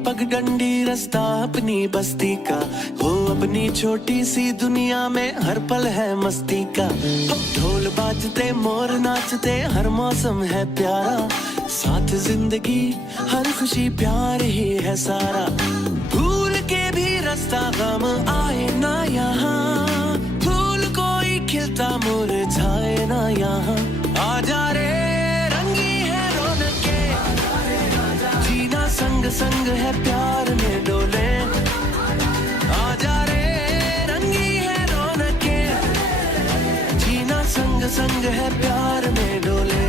पगडंडी रास्ता अपनी बस्ती का, हो अपनी छोटी सी दुनिया में हर पल है मस्ती का। ढोल बाजते मोर नाचते हर मौसम है प्यारा, साथ जिंदगी हर खुशी प्यार ही है सारा। भूल के भी रास्ता गम आए ना यहाँ, फूल कोई खिलता मुरझाए ना यहाँ। आजा रे रंगी है रौनके, जीना संग संग है प्यार में डोले। आजा रे रंगी है रौनके, जीना संग संग है प्यार में डोले।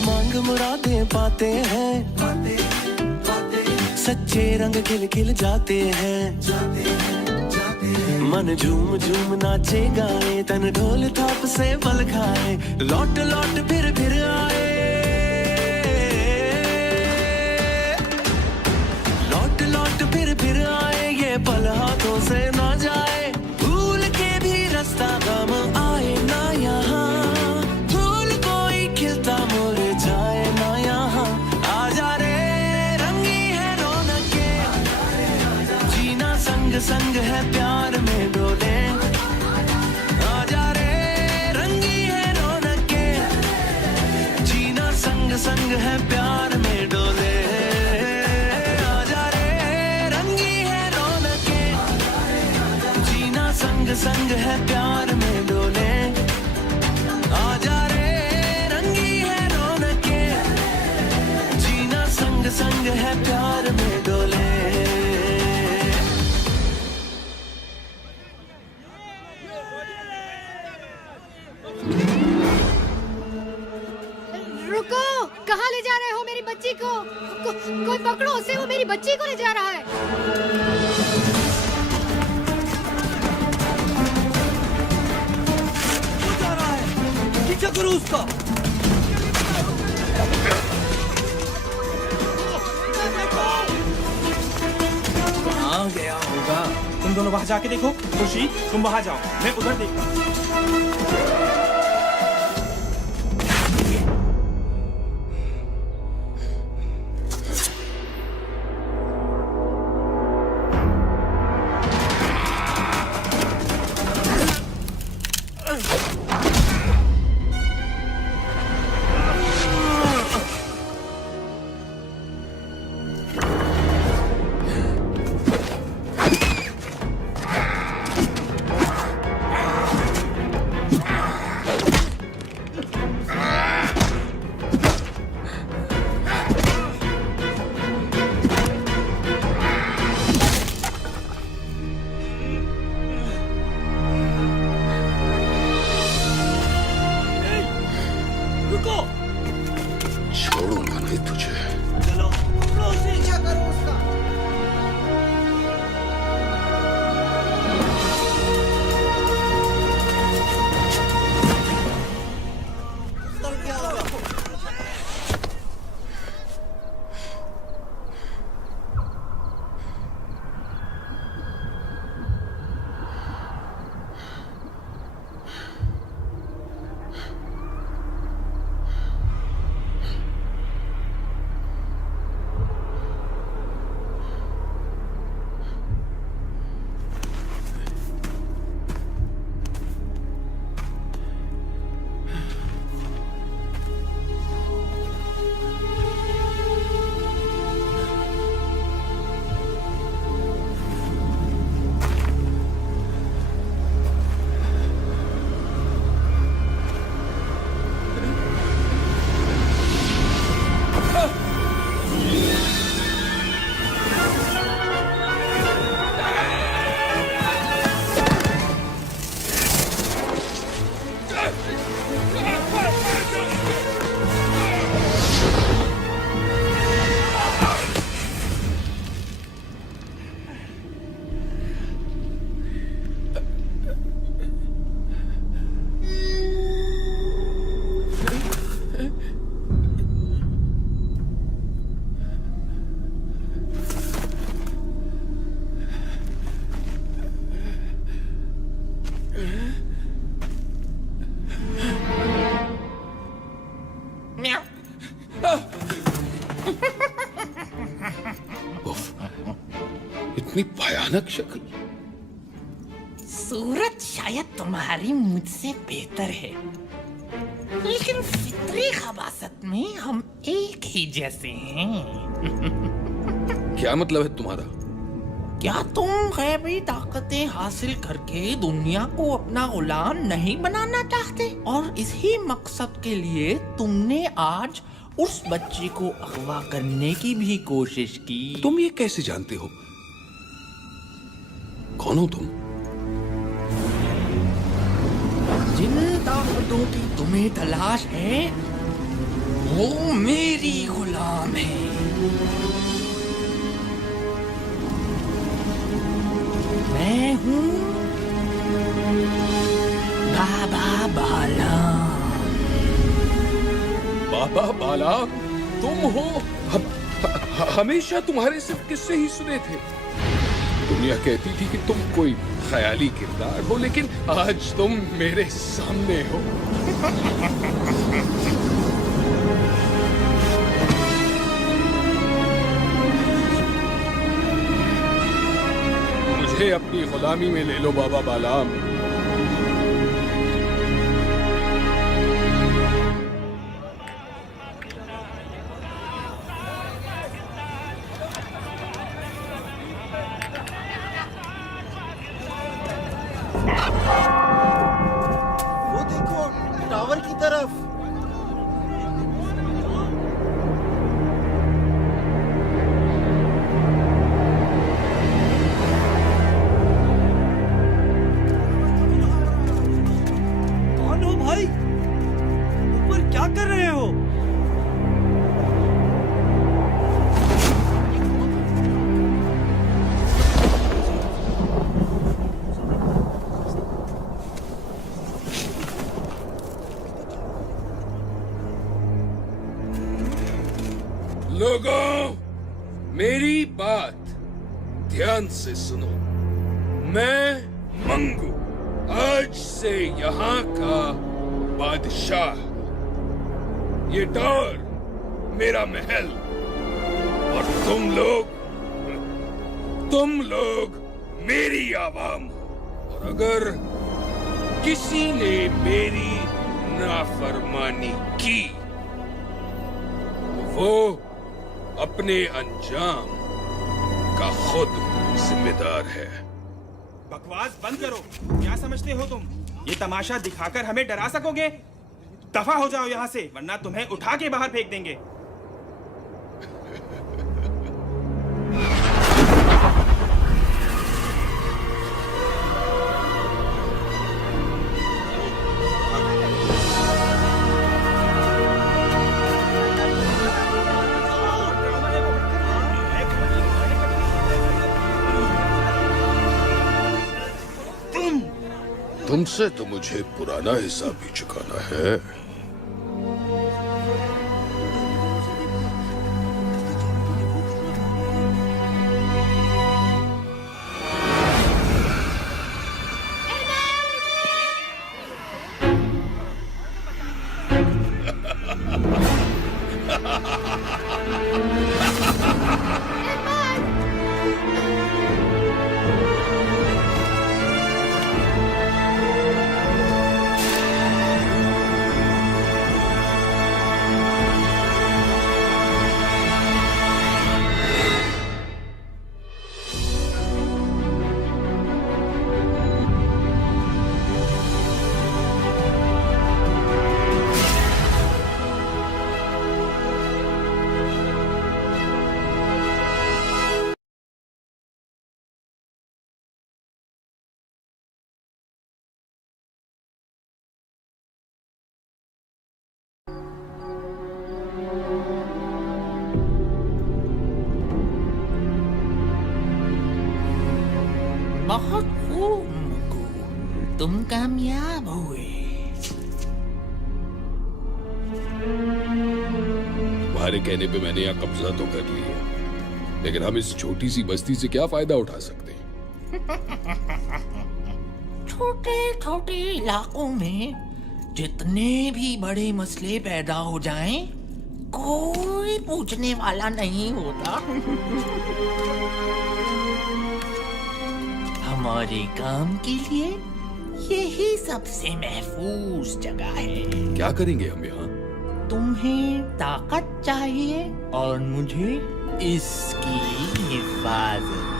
मांग मुरादें पाते हैं, सच्चे रंग खिल खिल जाते हैं। मन झूम झूम नाचे गाए, तन ढोल थाप से पल खाए। लौट लौट फिर आए, लौट लौट फिर आए, ये पल हाथों से ना जाए। भूल के भी रास्ता गम आए ना यहाँ, फूल कोई खिलता मुरझाए ना यहाँ। आजा रे रंगी है रौनके, जीना संग संग है प्यार में डोले। आजा रे रंगी है रौनके, जीना संग संग है प्यार में डोले। आजा रे रंगी है रौनके, जीना संग संग है प्यार में डोले। आजा रे रंगी है रौनके, जीना संग संग है प्यार में डोले। रुको, कहाँ ले जा रहे हो मेरी बच्ची को? कोई पकड़ो उसे, वो मेरी बच्ची को ले जा रहा है। वो जा रहा है, पीछे करो उसका। कहाँ गया होगा? तुम दोनों वहाँ जाके देखो। खुशी, तुम वहाँ जाओ, मैं उधर देखता हूँ। छोड़ूंगा नहीं तुझे। चलो, पकड़ो उसे। क्या करो उसका? उफ, इतनी भयानक शक्ल। सूरत शायद तुम्हारी मुझसे बेहतर है, लेकिन फितरी खबासत में हम एक ही जैसे हैं। क्या मतलब है तुम्हारा? क्या तुम गैबी ताकतें हासिल करके दुनिया को अपना गुलाम नहीं बनाना चाहते? और इसी मकसद के लिए तुमने आज उस बच्ची को अगवा करने की भी कोशिश की। तुम ये कैसे जानते हो? कौन हो तुम? जिन ताकतों की तुम्हें तलाश है वो मेरी गुलाम है। मैं हूँ बाबा बालाम। बाबा बाला तुम हो? हमेशा तुम्हारे सिर्फ किस्से ही सुने थे। दुनिया कहती थी कि तुम कोई ख्याली किरदार हो, लेकिन आज तुम मेरे सामने हो। मुझे अपनी गुलामी में ले लो बाबा बालाम। वो देखो टावर की तरफ। कौन हो भाई? ऊपर क्या कर रहे हो? लोगों, मेरी बात ध्यान से सुनो। मैं मंगू आज से यहाँ का बादशाह। ये टावर मेरा महल, और तुम लोग मेरी आवाम हो। और अगर किसी ने मेरी नाफरमानी की तो वो अपने अंजाम का खुद जिम्मेदार है। बकवास बंद करो। क्या समझते हो तुम? ये तमाशा दिखाकर हमें डरा सकोगे? दफा हो जाओ यहाँ से, वरना तुम्हें उठा के बाहर फेंक देंगे। तुमसे तो मुझे पुराना हिसाब भी चुकाना है। बहुत खूब मुकू, तुम कामयाब हुए। तुम्हारे कहने पे मैंने यहाँ कब्जा तो कर लिया, लेकिन हम इस छोटी सी बस्ती से क्या फायदा उठा सकते हैं? छोटे छोटे इलाकों में जितने भी बड़े मसले पैदा हो जाएं, कोई पूछने वाला नहीं होता। हमारे काम के लिए यही सबसे महफूज जगह है। क्या करेंगे हम यहाँ? तुम्हें ताकत चाहिए और मुझे इसकी हिफाजत।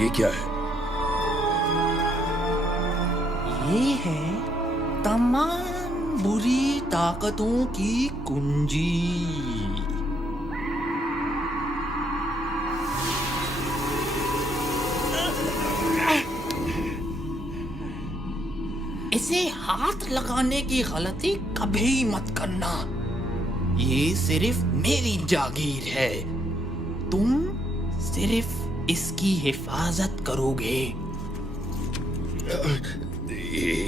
ये क्या है? ये है तमाम बुरी ताकतों की कुंजी। इसे हाथ लगाने की गलती कभी मत करना। ये सिर्फ मेरी जागीर है। तुम सिर्फ इसकी हिफाजत करोगे।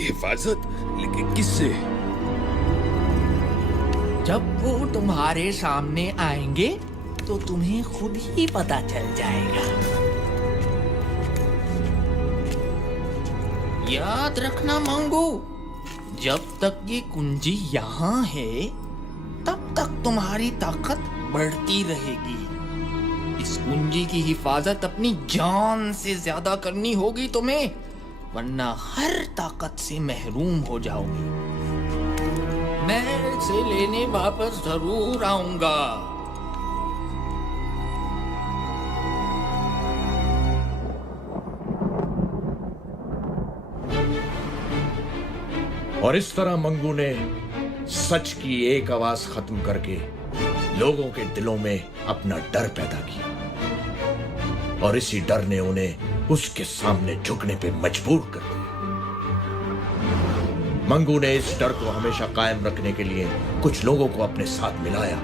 हिफाजत? लेकिन किससे? जब वो तुम्हारे सामने आएंगे तो तुम्हें खुद ही पता चल जाएगा। याद रखना मंगू, जब तक ये कुंजी यहाँ है तब तक तुम्हारी ताकत बढ़ती रहेगी। इस कुंजी की हिफाजत अपनी जान से ज्यादा करनी होगी तुम्हें, वरना हर ताकत से महरूम हो जाओगे। मैं इसे लेने वापस जरूर आऊंगा। और इस तरह मंगू ने सच की एक आवाज खत्म करके लोगों के दिलों में अपना डर पैदा किया, और इसी डर ने उन्हें उसके सामने झुकने पे मजबूर कर दिया। मंगू ने इस डर को हमेशा कायम रखने के लिए कुछ लोगों को अपने साथ मिलाया,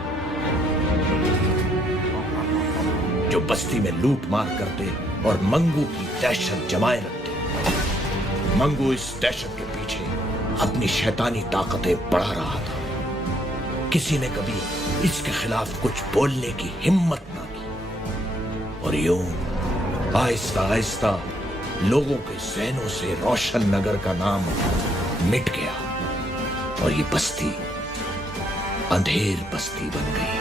जो बस्ती में लूट मार करते और मंगू की दहशत जमाए रखते। मंगू इस दहशत के पीछे अपनी शैतानी ताकतें बढ़ा रहा था। किसी ने कभी इसके खिलाफ कुछ बोलने की हिम्मत ना की, और यूं आहिस्ता आहिस्ता लोगों के ज़हनों से रोशन नगर का नाम मिट गया, और ये बस्ती अंधेर बस्ती बन गई।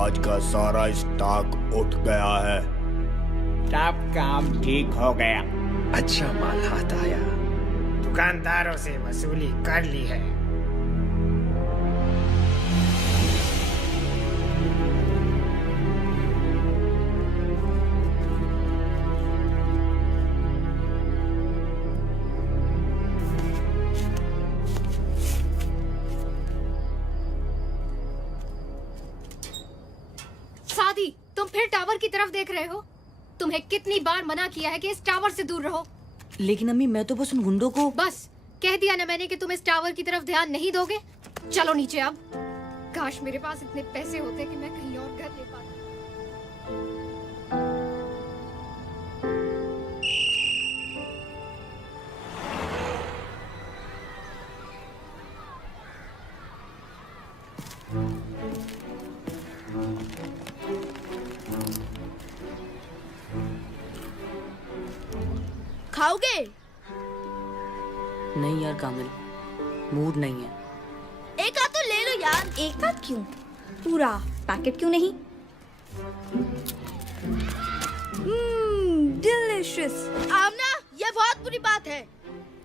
आज का सारा स्टॉक उठ गया है। सब काम ठीक हो गया। अच्छा माल हाथ आया। दुकानदारों से वसूली कर ली है। सादी, तुम फिर टावर की तरफ देख रहे हो? तुम्हें कितनी बार मना किया है कि इस टावर से दूर रहो। लेकिन अम्मी, मैं तो बस उन गुंडों को। बस कह दिया ना मैंने कि तुम इस टावर की तरफ ध्यान नहीं दोगे। चलो नीचे अब। काश मेरे पास इतने पैसे होते कि मैं कहीं और घर ले पाती। खाओगे? नहीं यार कामिल, मूड नहीं है। एक आध तो ले लो यार। एक आध क्यों? पूरा पैकेट क्यों नहीं? डिलिशियस। आमना, ये बहुत बुरी बात है।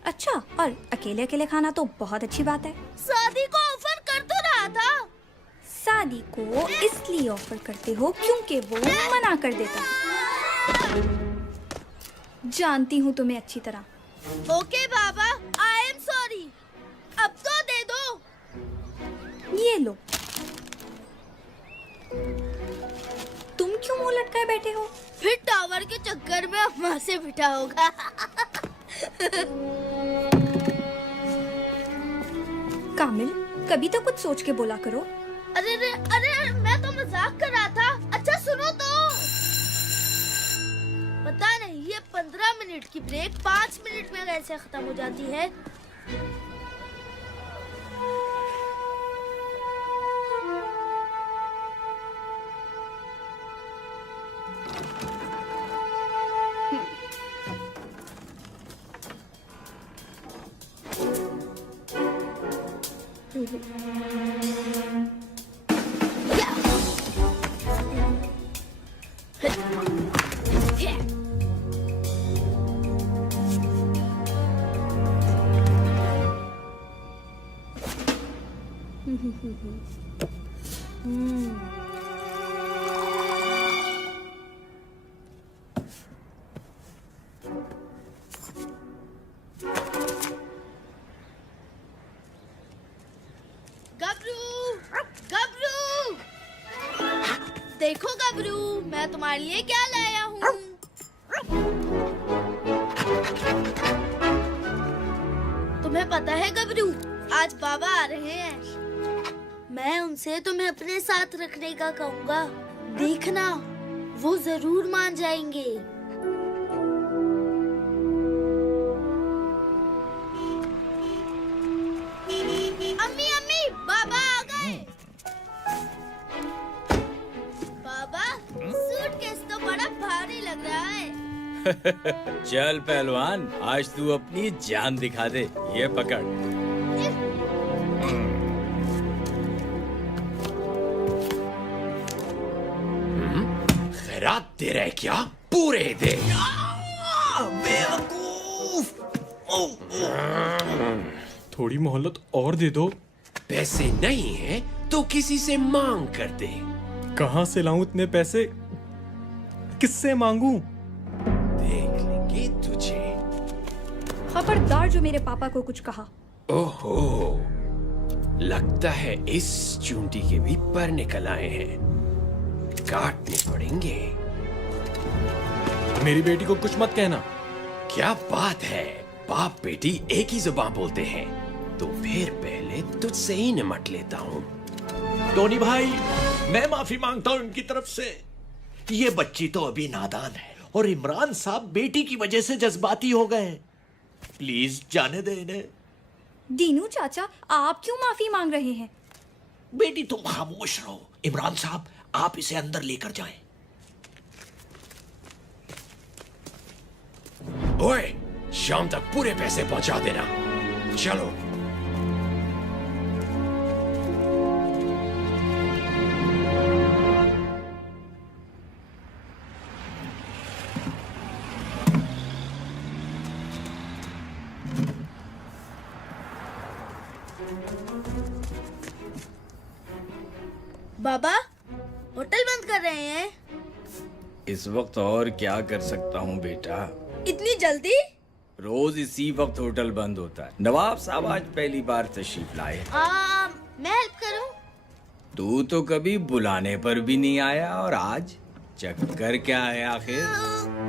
अच्छा, और अकेले अकेले खाना तो बहुत अच्छी बात है। शादी को ऑफर कर तो रहा था। शादी को इसलिए ऑफर करते हो क्योंकि वो मना कर देता है। जानती हूँ तुम्हें अच्छी तरह। Okay Baba, I am sorry. अब तो दे दो। ये लो। तुम क्यों मुंह लटकाए बैठे हो? फिर टावर के चक्कर में अम्मा से पिटा होगा। कामिल, कभी तो कुछ सोच के बोला करो। अरे मैं तो मजाक कर रहा था। अच्छा सुनो तो। पता नहीं ये 15 मिनट की ब्रेक 5 मिनट में कैसे खत्म हो जाती है। गबरू, देखो गबरू, मैं तुम्हारे लिए क्या लाया हूँ। तुम्हें पता है गबरू, आज बाबा आ रहे हैं। मैं उनसे तुम्हें अपने साथ रखने का कहूँगा। देखना, वो जरूर मान जाएंगे। अम्मी अम्मी, बाबा आ गए। बाबा, सूटकेस तो बड़ा भारी लग रहा है। चल पहलवान, आज तू अपनी जान दिखा दे। ये पकड़। खैरात दे रहे क्या? पूरे दे। थोड़ी मोहलत और दे दो। पैसे नहीं है तो किसी से मांग कर दे। कहाँ से लाऊं इतने पैसे? किससे मांगू? देख लेंगे तुझे। खबरदार जो मेरे पापा को कुछ कहा। ओहो, लगता है इस चूंटी के भी पर निकल आए हैं। काटने पड़ेंगे। मेरी बेटी को कुछ मत कहना। क्या बात है, बाप बेटी एक ही जुबान बोलते हैं। तो फिर पहले तुझसे ही निमट लेता हूँ। टोनी भाई, मैं माफी मांगता हूँ इनकी तरफ से। ये बच्ची तो अभी नादान है और इमरान साहब बेटी की वजह से जज्बाती हो गए। प्लीज जाने दे इन्हें। दीनू चाचा, आप क्यों माफी मांग रहे हैं? बेटी तुम खामोश रहो। इमरान साहब, आप इसे अंदर लेकर जाएं। ओए, शाम तक पूरे पैसे पहुंचा देना। चलो। बाबा, होटल बंद कर रहे हैं। इस वक्त और क्या कर सकता हूँ बेटा? इतनी जल्दी? रोज इसी वक्त होटल बंद होता है। नवाब साहब आज पहली बार तशरीफ लाए। मैं हेल्प करूं? तू तो कभी बुलाने पर भी नहीं आया और आज चक्कर क्या है आखिर?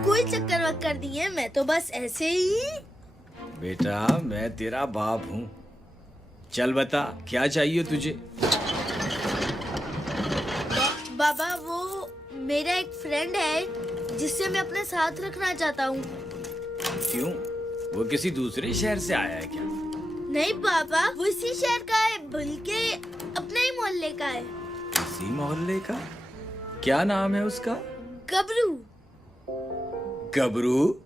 कोई चक्कर वक्कर नहीं है, मैं तो बस ऐसे ही। बेटा, मैं तेरा बाप हूँ। चल बता, क्या चाहिए तुझे? बाबा, वो मेरा एक फ्रेंड है जिससे मैं अपने साथ रखना चाहता हूँ। क्यों? वो किसी दूसरे शहर से आया है क्या? नहीं बाबा, वो इसी शहर का है, बल्कि अपने ही मोहल्ले का है। इसी मोहल्ले का? क्या नाम है उसका? गबरू। गबरू?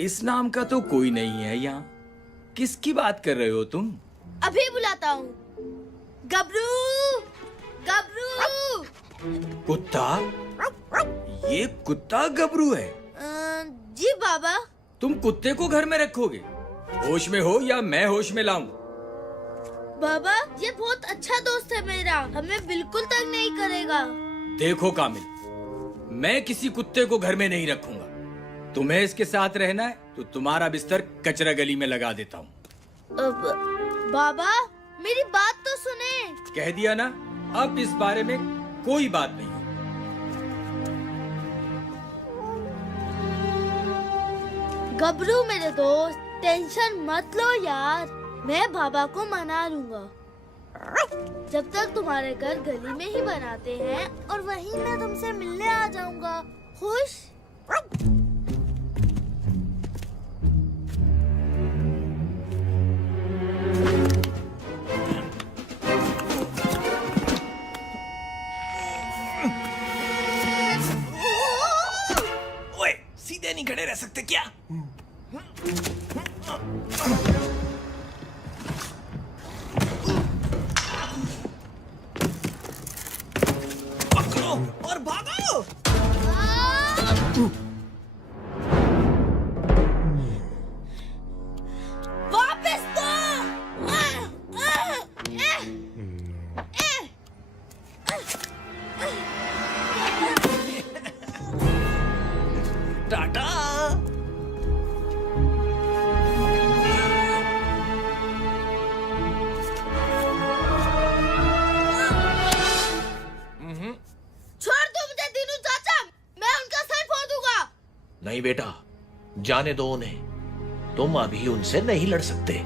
इस नाम का तो कोई नहीं है यहाँ। किसकी बात कर रहे हो तुम? अभी बुलाता हूँ। गबरू, गबरू। कुत्ता? ये कुत्ता गबरू है? जी बाबा। तुम कुत्ते को घर में रखोगे? होश में हो या मैं होश में लाऊं? बाबा ये बहुत अच्छा दोस्त है मेरा, हमें बिल्कुल तंग नहीं करेगा। देखो कामिल, मैं किसी कुत्ते को घर में नहीं रखूंगा। तुम्हें इसके साथ रहना है तो तुम्हारा बिस्तर कचरा गली में लगा देता हूँ। बाबा मेरी बात तो सुने। कह दिया ना, अब इस बारे में कोई बात नहीं। गबरू मेरे दोस्त, टेंशन मत लो यार, मैं बाबा को मना लूंगा। जब तक तुम्हारे घर गली में ही बनाते हैं और वहीं मैं तुमसे मिलने आ जाऊंगा। खुश? ओए, सीधे नहीं खड़े रह सकते क्या? पकड़ो और भागो। वापस दो। टाटा। छोड़ दो मुझे दीनू चाचा, मैं उनका सर फोड़ दूंगा। नहीं बेटा, जाने दो उन्हें, तुम अभी उनसे नहीं लड़ सकते।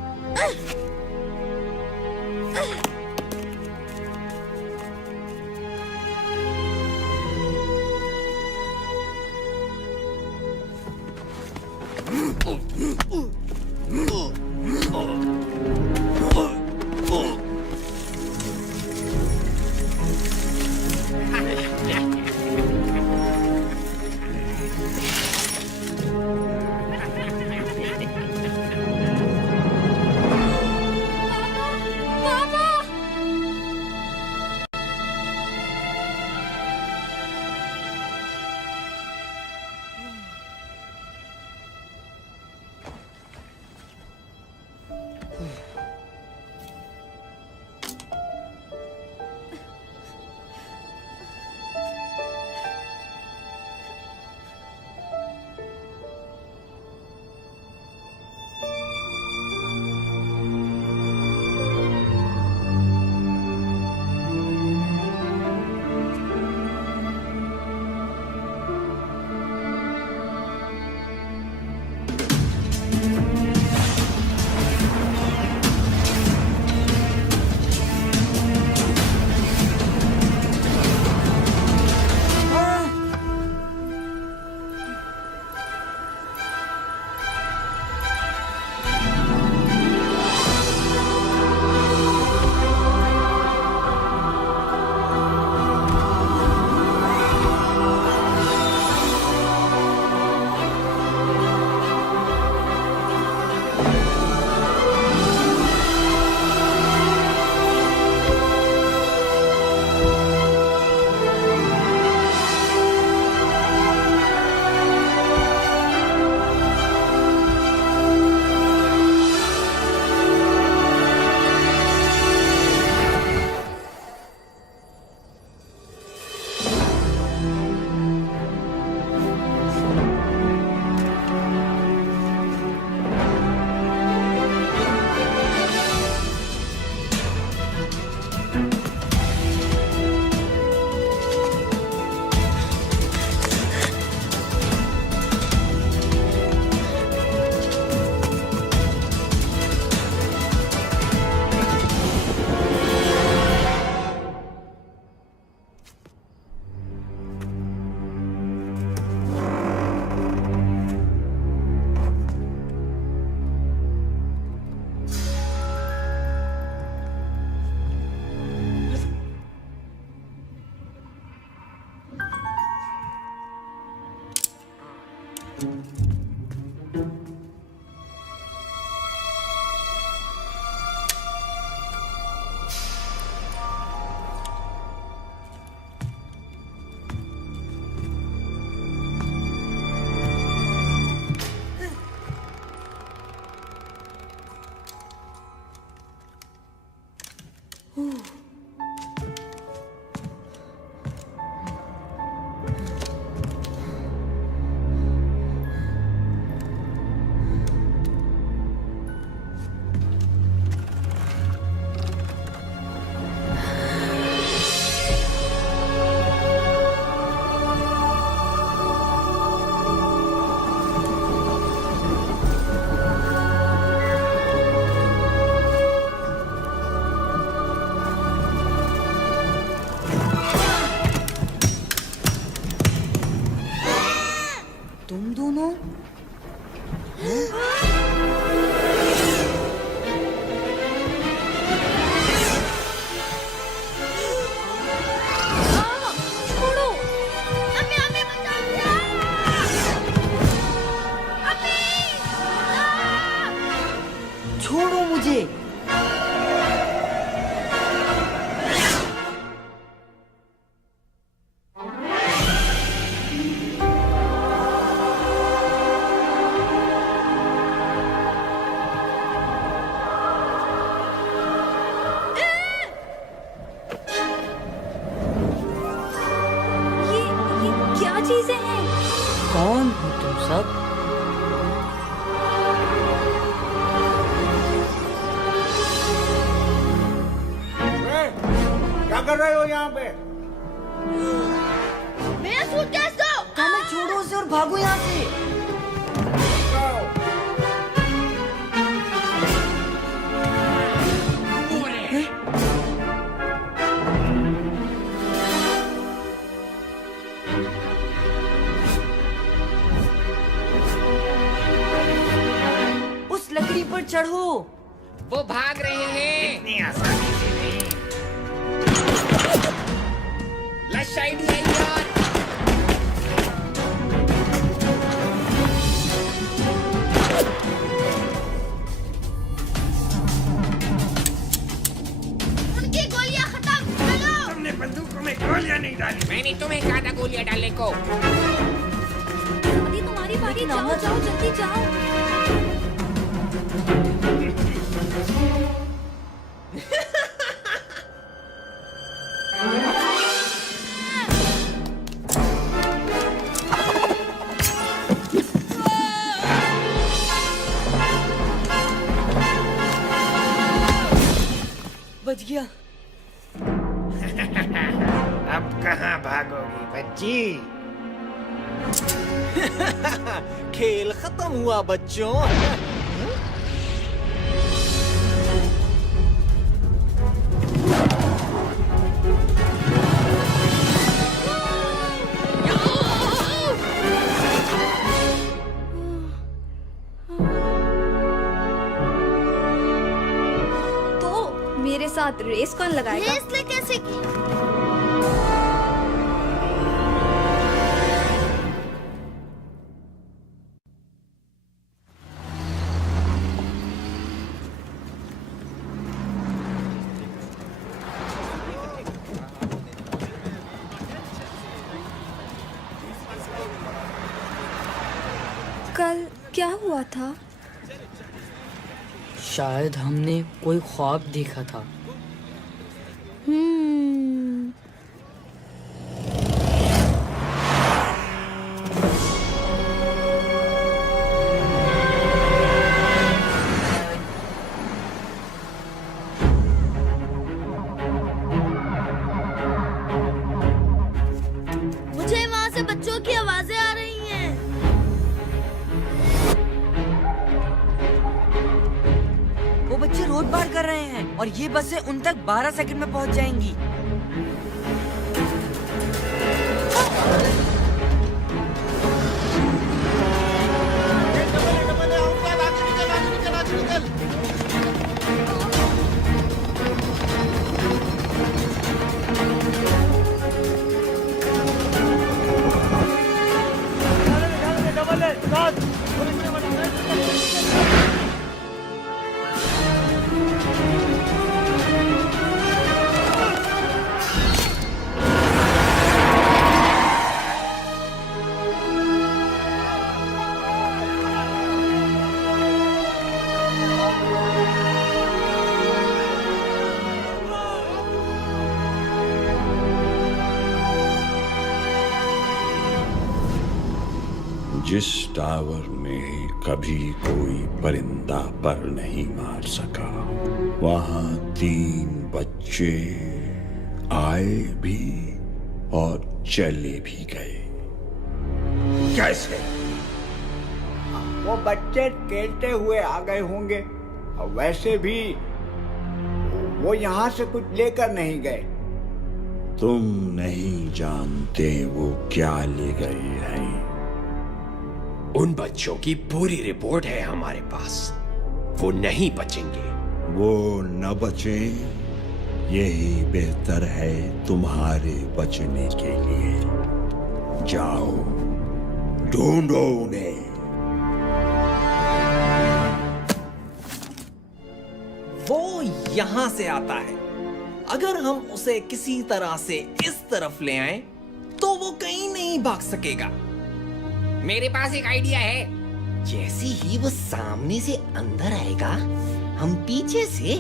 चीजें हैं। कौन हो तुम सब? क्या कर रहे हो यहाँ पे? मेरा सूटकेस दो। कामिल छोड़ो उसे और भागो यहाँ से। उस लकड़ी पर चढ़ो। वो भाग रहे हैं। इतनी आसानी से नहीं। लश आइडिया यार। उनकी गोलियां खत्म। चलो। तुमने बंदूकों में गोलियां नहीं डाली। मैंने तुम्हें कहा था गोलियां डालने को। अभी तुम्हारी बारी, जाओ जाओ जल्दी जाओ। बच गया। अब कहाँ भागोगी बच्ची? खेल खत्म हुआ बच्चों। तो मेरे साथ रेस कौन लगाएगा? रेस ले कैसे की? कल क्या हुआ था? शायद हमने कोई ख्वाब देखा था। मुझे वहाँ से बच्चों की आवाजें आ रही हैं। वो बच्चे रोड पार कर रहे हैं और ये बसें उन तक 12 सेकंड में पहुंच जाएंगी। जिस टावर में कभी कोई परिंदा पर नहीं मार सका, वहां 3 बच्चे आए भी और चले भी गए। कैसे? वो बच्चे खेलते हुए आ गए होंगे और वैसे भी वो यहाँ से कुछ लेकर नहीं गए। तुम नहीं जानते वो क्या ले गए हैं। उन बच्चों की पूरी रिपोर्ट है हमारे पास। वो नहीं बचेंगे। वो न बचे, यही बेहतर है तुम्हारे बचने के लिए। जाओ, ढूंढो उन्हें। वो यहाँ से आता है। अगर हम उसे किसी तरह से इस तरफ ले आए तो वो कहीं नहीं भाग सकेगा। मेरे पास एक आइडिया है। जैसे ही वो सामने से अंदर आएगा, हम पीछे से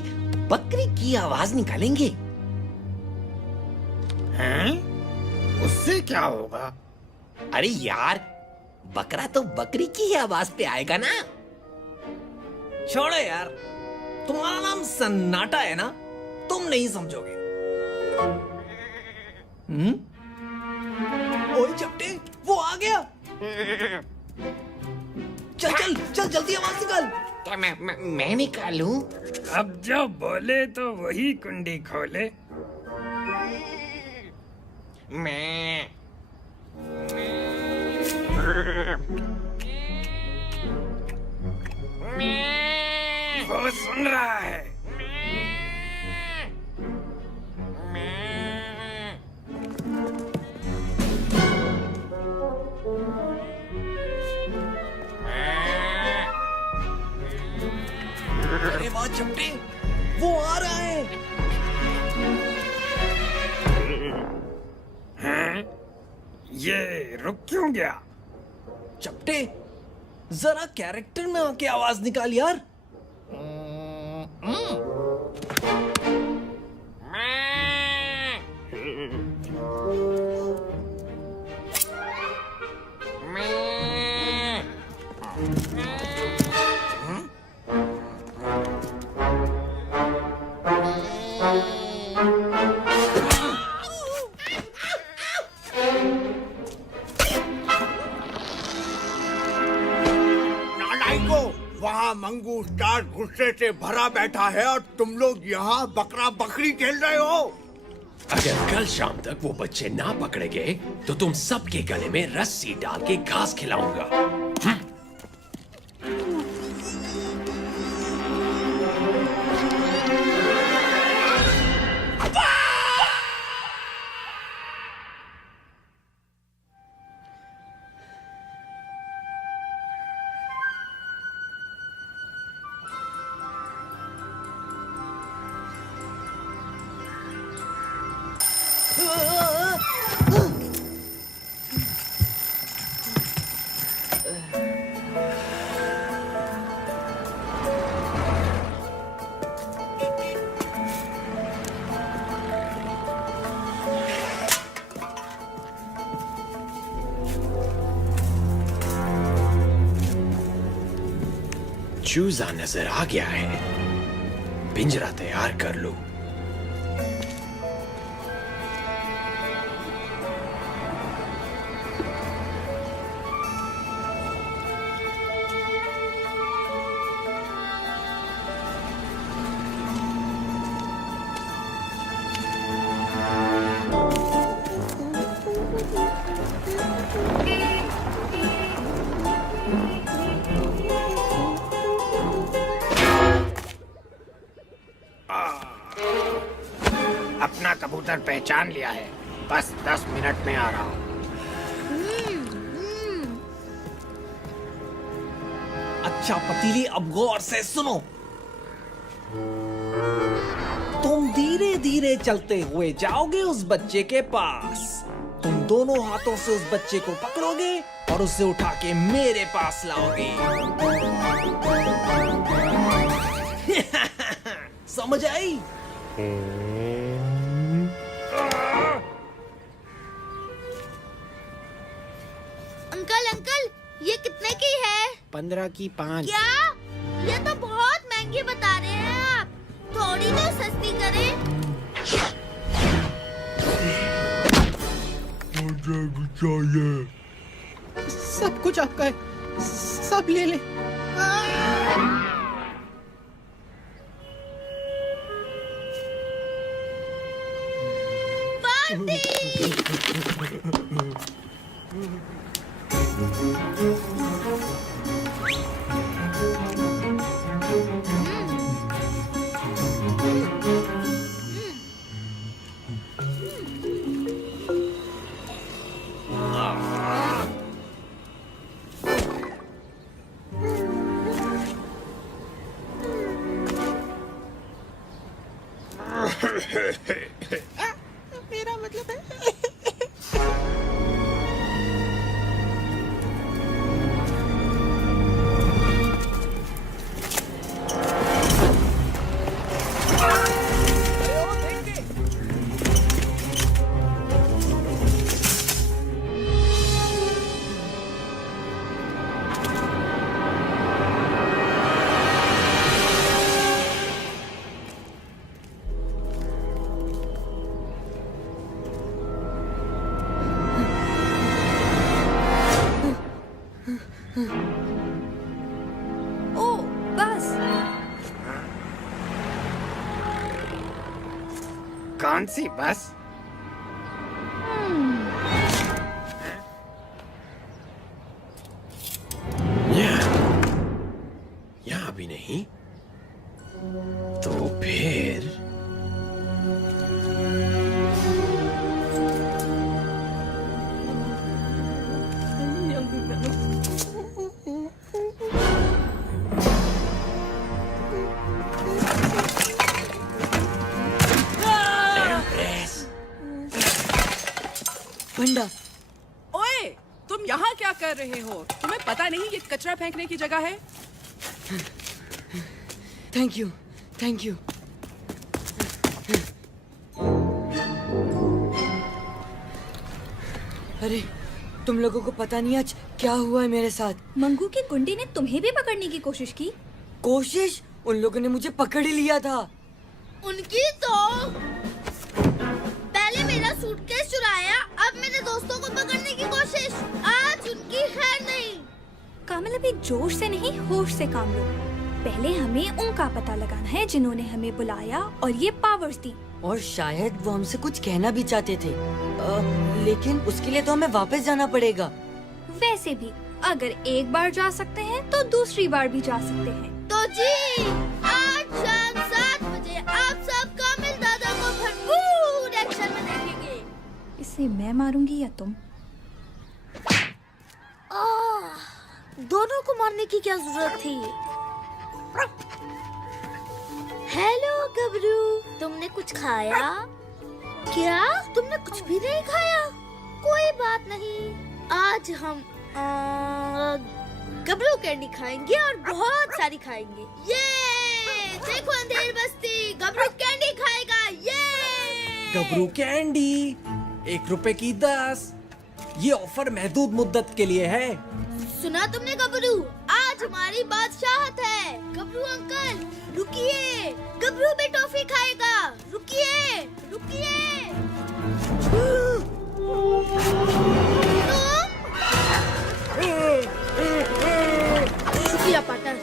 बकरी की आवाज निकालेंगे। हैं? उससे क्या होगा? अरे यार, बकरा तो बकरी की ही आवाज पे आएगा ना। छोड़ो यार, तुम्हारा नाम सन्नाटा है ना, तुम नहीं समझोगे। ओए चपटे, वो आ गया। चल चल चल, जल्दी आवाज निकाल। क्या मैं निकालूं? अब जो बोले तो वही कुंडी खोले। मैं वो सुन रहा है। अरे वाह चपटे, वो आ रहा है। हैं? ये रुक क्यों गया? चपटे, जरा कैरेक्टर में आके आवाज निकाल यार। वहाँ मंगू स्टार गुस्से से भरा बैठा है और तुम लोग यहाँ बकरा बकरी खेल रहे हो। अगर कल शाम तक वो बच्चे ना पकड़े गए तो तुम सबके गले में रस्सी डाल के घास खिलाऊंगा। चूजा नजर आ गया है, पिंजरा तैयार कर लो। अपना कबूतर पहचान लिया है, बस 10 मिनट में आ रहा हूँ। अच्छा पतीली, अब गौर से सुनो। तुम धीरे धीरे चलते हुए जाओगे उस बच्चे के पास। तुम दोनों हाथों से उस बच्चे को पकड़ोगे और उसे उठा के मेरे पास लाओगे। समझ आई? अंकल अंकल, ये कितने की है? 15 की 5। क्या? ये तो बहुत महंगी बता रहे हैं आप। थोड़ी तो सस्ती करें। सब कुछ आपका है, सब ले ले। मेरा मतलब है कौन सी बस? यहाँ भी नहीं तो फिर बंडा, ओए, तुम यहाँ क्या कर रहे हो? तुम्हें पता नहीं ये कचरा फेंकने की जगह है? Thank you, thank you. अरे, तुम लोगों को पता नहीं आज क्या हुआ है मेरे साथ। मंगू के गुंडे ने तुम्हें भी पकड़ने की कोशिश की। कोशिश? उन लोगों ने मुझे पकड़ ही लिया था। उनकी तो पहले मेरा सूटकेस चुराया, अब मेरे दोस्तों को पकड़ने की कोशिश। आज उनकी खैर नहीं। कामिल, अभी जोश से नहीं होश से काम लो। पहले हमें उनका पता लगाना है जिन्होंने हमें बुलाया और ये पावर्स दी। और शायद वो हमसे कुछ कहना भी चाहते थे, लेकिन उसके लिए तो हमें वापस जाना पड़ेगा। वैसे भी अगर एक बार जा सकते हैं तो दूसरी बार भी जा सकते हैं। तो जी, आज शाम 7 बजे आप सब कामिल दादा को भरपूर एक्शन में देखेंगे। इसे मैं मारूंगी या तुम? दोनों को मारने की क्या जरूरत थी? हेलो गबरू, तुमने कुछ खाया? क्या तुमने कुछ भी नहीं खाया? कोई बात नहीं, आज हम गबरू कैंडी खाएंगे और बहुत सारी खाएंगे। ये देखो अंधेर बस्ती, गबरू कैंडी खाएगा। ये गबरू कैंडी 1 रुपए की 10। ये ऑफर महदूद मुद्दत के लिए है। सुना तुमने गबरू? आज हमारी बादशाहत है। गबरू अंकल रुकिए, गबरू भी टॉफी खाएगा। रुकिए रुकिए। शुक्रिया पार्टनर।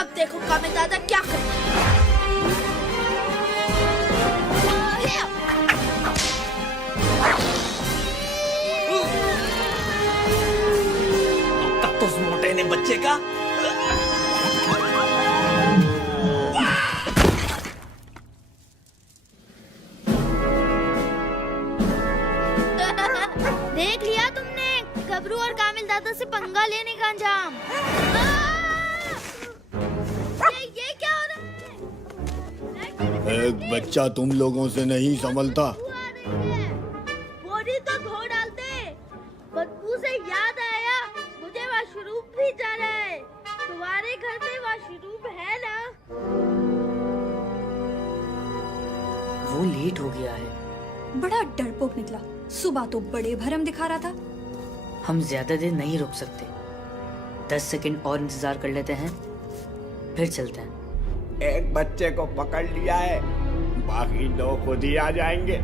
अब देखो कामिल दादा क्या करते हैं। तब तो उस मोटे ने बच्चे का देख लिया तुमने गबरू और कामिल दादा से पंगा लेने का अंजाम। ये क्या हो रहा है? एक बच्चा तुम लोगों से नहीं संभलता। बोरी तो धो डालते। बदबू से याद आया, मुझे वॉशरूम भी जाना है। तुम्हारे घर में वॉशरूम है ना? वो लेट हो गया है। बड़ा डरपोक निकला। सुबह तो बड़े भरम दिखा रहा था। हम ज्यादा देर नहीं रुक सकते। 10 सेकंड और इंतजार कर लेते हैं, फिर चलते हैं। एक बच्चे को पकड़ लिया है, बाकी 2 खुद ही आ जाएंगे।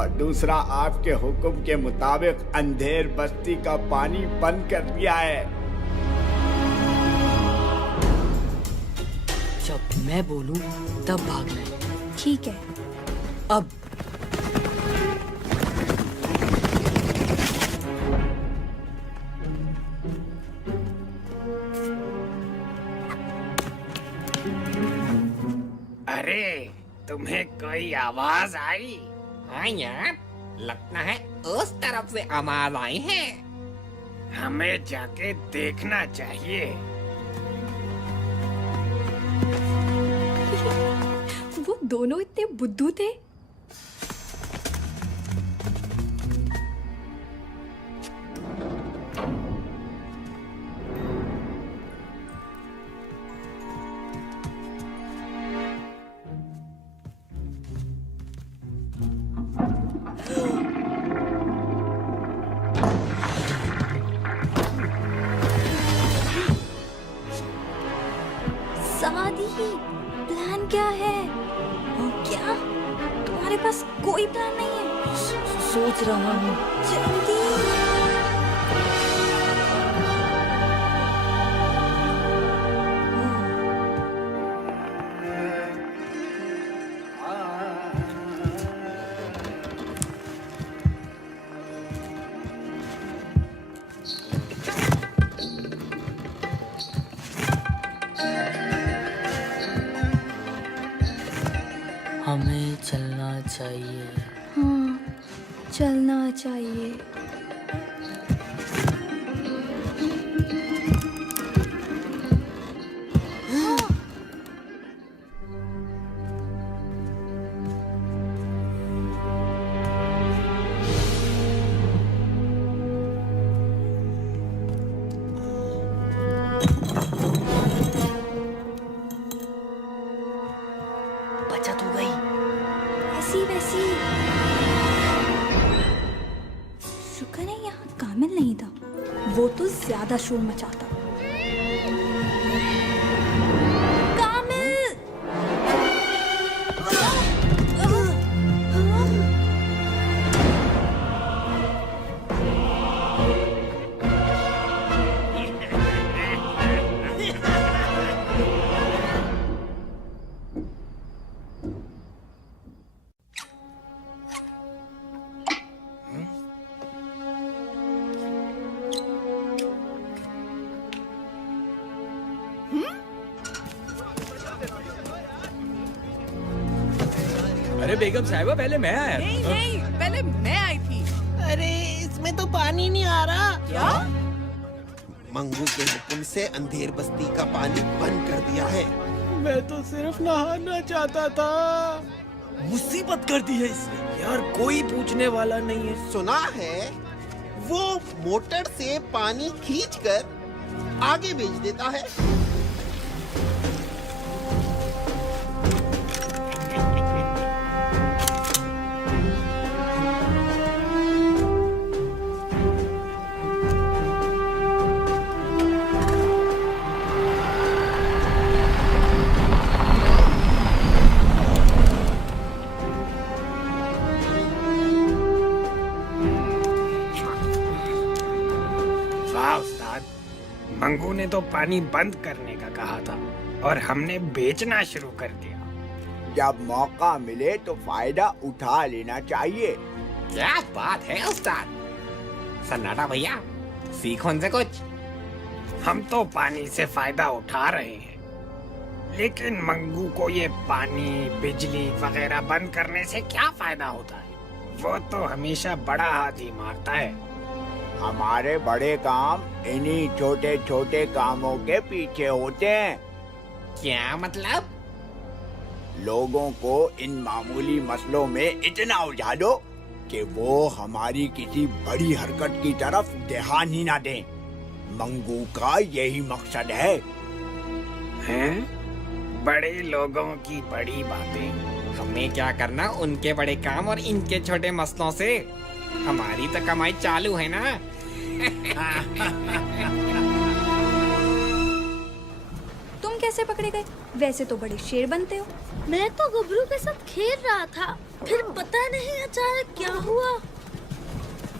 और दूसरा, आपके हुक्म के मुताबिक अंधेर बस्ती का पानी बंद कर दिया है। जब मैं बोलूं तब भागना है। ठीक है। अब अरे, तुम्हें कोई आवाज आई? हाँ यार, लगता है उस तरफ से आवाज आई है। हमें जाके देखना चाहिए। वो दोनों इतने बुद्धू थे। समाधि, प्लान क्या है? क्या तुम्हारे पास कोई प्लान नहीं है? सोच रहा हूँ। जल्दी। चाहिए। हाँ, चलना चाहिए। बचत हो गई। वैसी वैसी। शुक्र है यहाँ कामिल नहीं था, वो तो ज्यादा शोर मचाता। कामिल! अरे बेगम साहिबा, पहले मैं आया। नहीं नहीं, पहले मैं आई थी। अरे इसमें तो पानी नहीं आ रहा। क्या? मंगू के हुक्म से अंधेर बस्ती का पानी बंद कर दिया है। मैं तो सिर्फ नहाना चाहता था। मुसीबत कर दी है इसने। यार कोई पूछने वाला नहीं है। सुना है वो मोटर से पानी खींचकर आगे भेज देता है। वाह उस्ताद, मंगू ने तो पानी बंद करने का कहा था और हमने बेचना शुरू कर दिया। जब मौका मिले तो फायदा उठा लेना चाहिए। क्या बात है उस्ताद। सन्नाटा भैया, सीखो उनसे कुछ। हम तो पानी से फायदा उठा रहे हैं, लेकिन मंगू को ये पानी, बिजली वगैरह बंद करने से क्या फायदा होता है? वो तो हमेशा बड़ा हाथ ही मारता है। हमारे बड़े काम इन्हीं छोटे छोटे कामों के पीछे होते हैं। क्या मतलब? लोगों को इन मामूली मसलों में इतना उलझा दो कि वो हमारी किसी बड़ी हरकत की तरफ ध्यान ही ना दें। मंगू का यही मकसद है। हैं? बड़े लोगों की बड़ी बातें। हमें क्या करना उनके बड़े काम और इनके छोटे मसलों से? हमारी तो कमाई चालू है ना। तुम कैसे पकड़े गए? वैसे तो बड़े शेर बनते हो। मैं तो गबरू के साथ खेल रहा था, फिर पता नहीं अचानक क्या हुआ।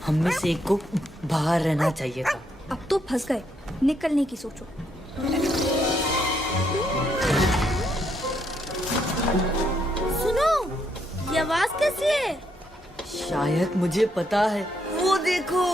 हम में से एक को बाहर रहना चाहिए था। अब तो फंस गए, निकलने की सोचो। सुनो, ये आवाज कैसी है? शायद मुझे पता है। वो देखो।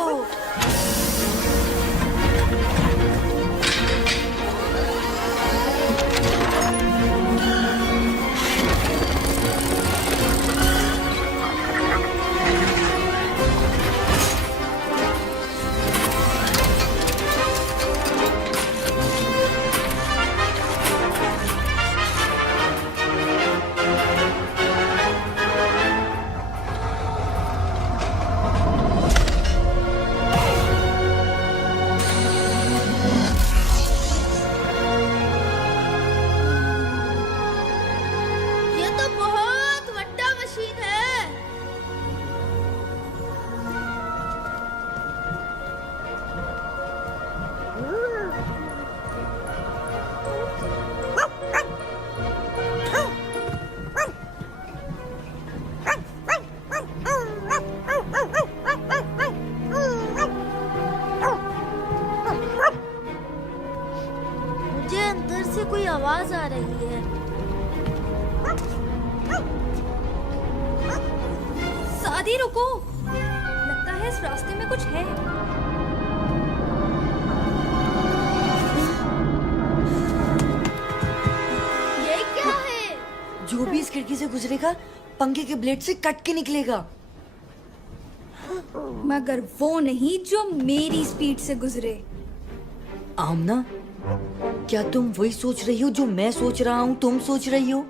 कोई आवाज आ रही है। सादी रुको, लगता है इस रास्ते में कुछ है। ये क्या है? जो भी इस खिड़की से गुजरेगा पंखे के ब्लेड से कट के निकलेगा। मगर वो नहीं जो मेरी स्पीड से गुजरे। आमना, क्या तुम वही सोच रही हो जो मैं सोच रहा हूँ तुम सोच रही हो?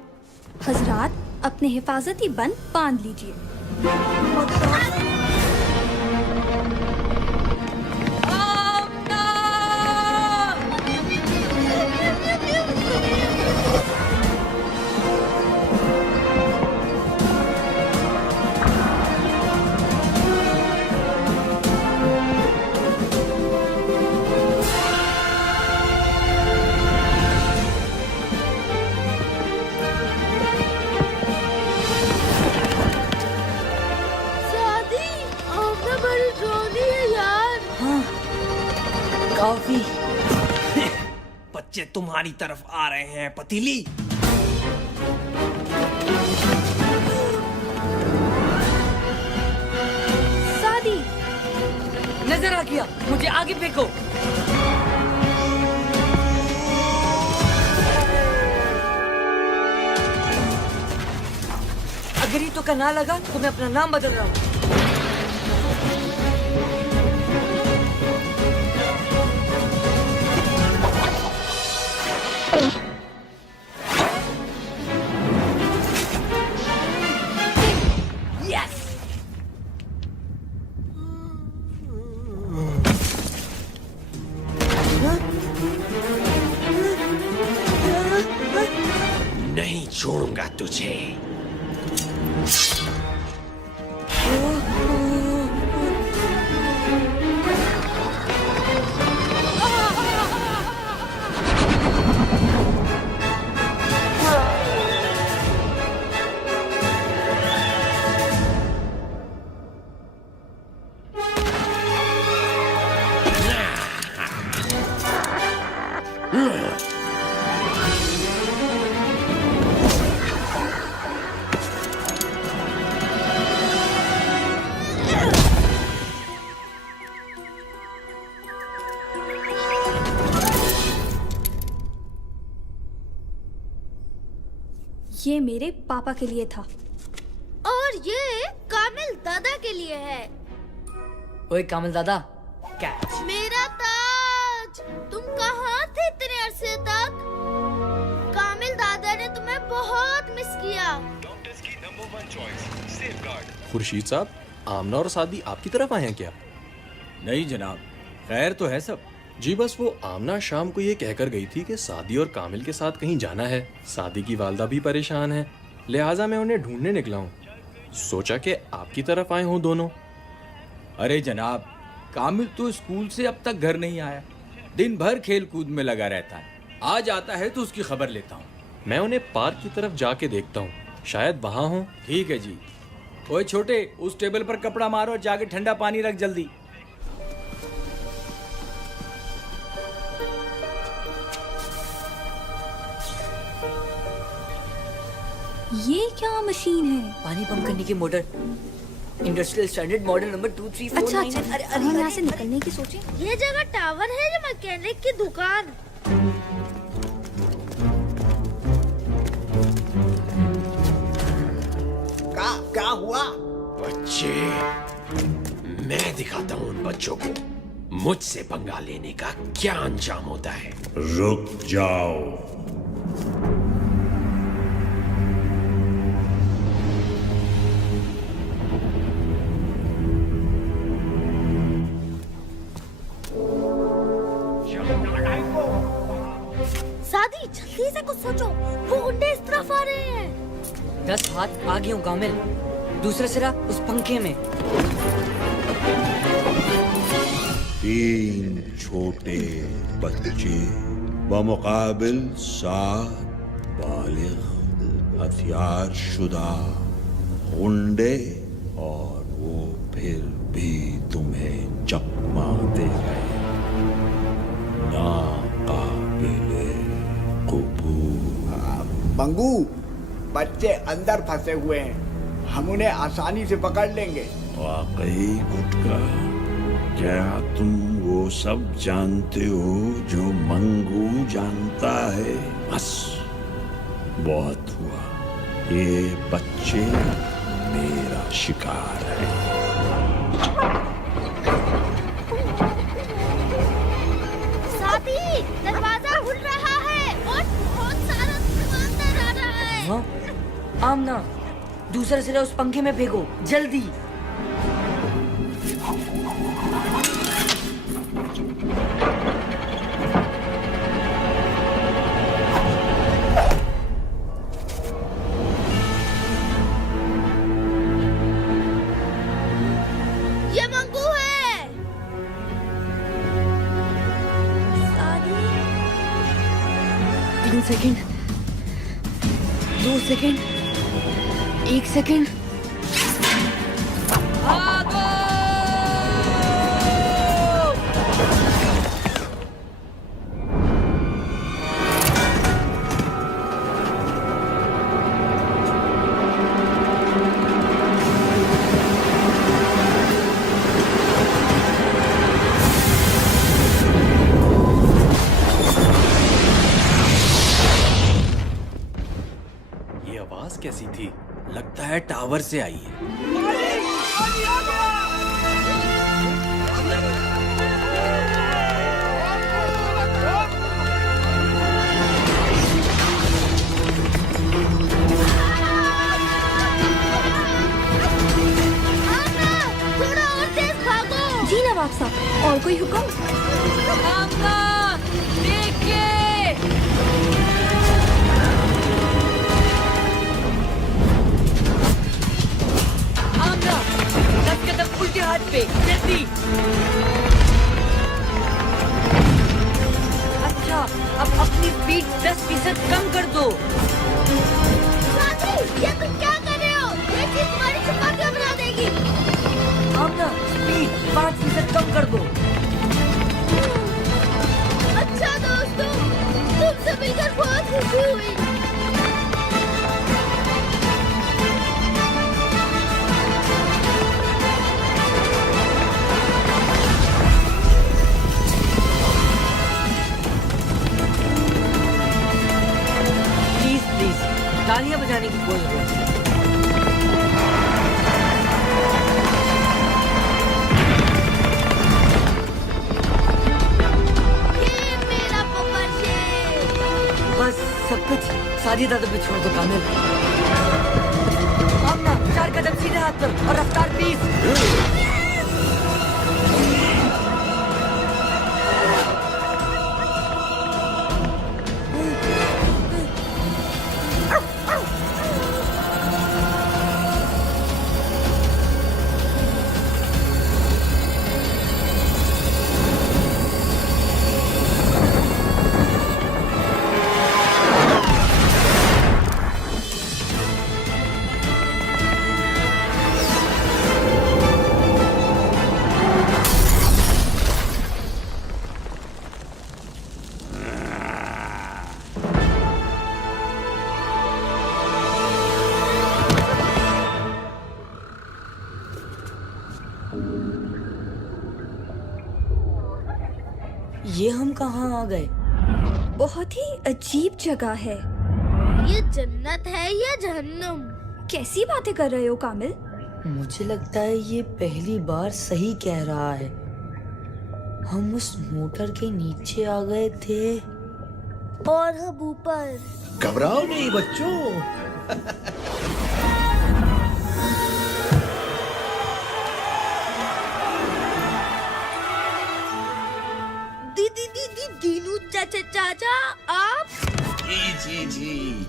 हजरात, अपने हिफाजती बंद बांध लीजिए। शादी आमना बड़ी ड्रोनी है यार। हाँ, काफी। बच्चे तुम्हारी तरफ आ रहे हैं पतीली। शादी नजर आ गया, मुझे आगे फेंको। अगर ये तो का ना लगा तो मैं अपना नाम बदल रहा हूँ। नहीं छोड़ूंगा तुझे। ये मेरे पापा के लिए था। और ये कामिल दादा के लिए है। ओए कामिल दादा, कैच। मेरा ताज, तुम कहाँ थे इतने अरसे तक? कामिल दादा ने तुम्हें बहुत मिस किया। डॉक्टर्स की नंबर 1 चॉइस, सेफगार्ड। खुर्शीद साहब, आमना और सादी आपकी तरफ आए हैं क्या? नहीं जनाब, खैर तो है सब। जी बस वो आमना शाम को ये कहकर गई थी कि सादी और कामिल के साथ कहीं जाना है। सादी की वालदा भी परेशान है, लिहाजा मैं उन्हें ढूंढने निकला हूँ। सोचा कि आपकी तरफ आए हों दोनों। अरे जनाब, कामिल तो स्कूल से अब तक घर नहीं आया। दिन भर खेल कूद में लगा रहता है। आज आता है तो उसकी खबर लेता हूँ। मैं उन्हें पार्क की तरफ जाके देखता हूँ, शायद वहाँ हो। ठीक है जी। ओए छोटे, उस टेबल पर कपड़ा मारो और जाके ठंडा पानी रख जल्दी। ये क्या मशीन है? पानी पंप करने की motor. Industrial standard model number 2349। अच्छा अच्छा, अरे हम यहाँ से निकलने की सोचे। ये जगह टावर है या मैकेनिक की दुकान? क्या हुआ? बच्चे, मैं दिखाता हूँ उन बच्चों को मुझसे पंगा लेने का क्या अंजाम होता है। रुक जाओ। शादी, जल्दी से कुछ सोचो, वो गुंडे इस तरफ आ रहे हैं। 10 हाथ आगे हूँ कामिल, दूसरा सिरा उस पंखे में। 3 छोटे बच्चे बमुकाबिल 7 बालिग हथियार शुदा गुंडे, और वो फिर भी तुम्हें चकमा दे गए। नाकाबिले कबूल। मंगू, बच्चे अंदर फंसे हुए हैं, हम उन्हें आसानी से पकड़ लेंगे। वाकई गुटका, क्या तुम वो सब जानते हो जो मंगू जानता है? बस बहुत हुआ, ये बच्चे मेरा शिकार है। साथी, दरवाजा खुल रहा है और बहुत सारा सामान अंदर आ रहा है। हाँ? आमना, दूसरा सिरा उस पंखे में फेंको, जल्दी। ये मंगू है। 3 सेकंड, 2 सेकंड, 1 सेकंड। ये आवाज कैसी थी? लगता है टावर से आई है। थोड़ा और तेज भागो। जी नवाब साहब, और कोई हुक्म? आमना, 10 कदम उल्टे हाथ पे, जल्दी। अच्छा, अब अपनी स्पीड 10% कम कर दो। साथी, ये तुम क्या कर रहे हो? ये चीज हमारी चपातियां बना देगी। आमना, स्पीड 5% कम कर दो। अच्छा दोस्तों, तुमसे मिलकर बहुत खुशी हुई। प्लीज प्लीज, तालियां बजाने की कोई जरूरत नहीं। ये मेरा पप्पा शेर। बस सब कुछ सादी दादा पे छोड़ दो कामिल। आमना, 4 कदम सीधे हाथ पर और रफ्तार 20। ये हम कहाँ आ गए? बहुत ही अजीब जगह है। ये जन्नत है या जहन्नम? कैसी बातें कर रहे हो कामिल? मुझे लगता है ये पहली बार सही कह रहा है। हम उस मोटर के नीचे आ गए थे और हम ऊपर। घबराओ नहीं बच्चों। दीनू चाचा आप? जी,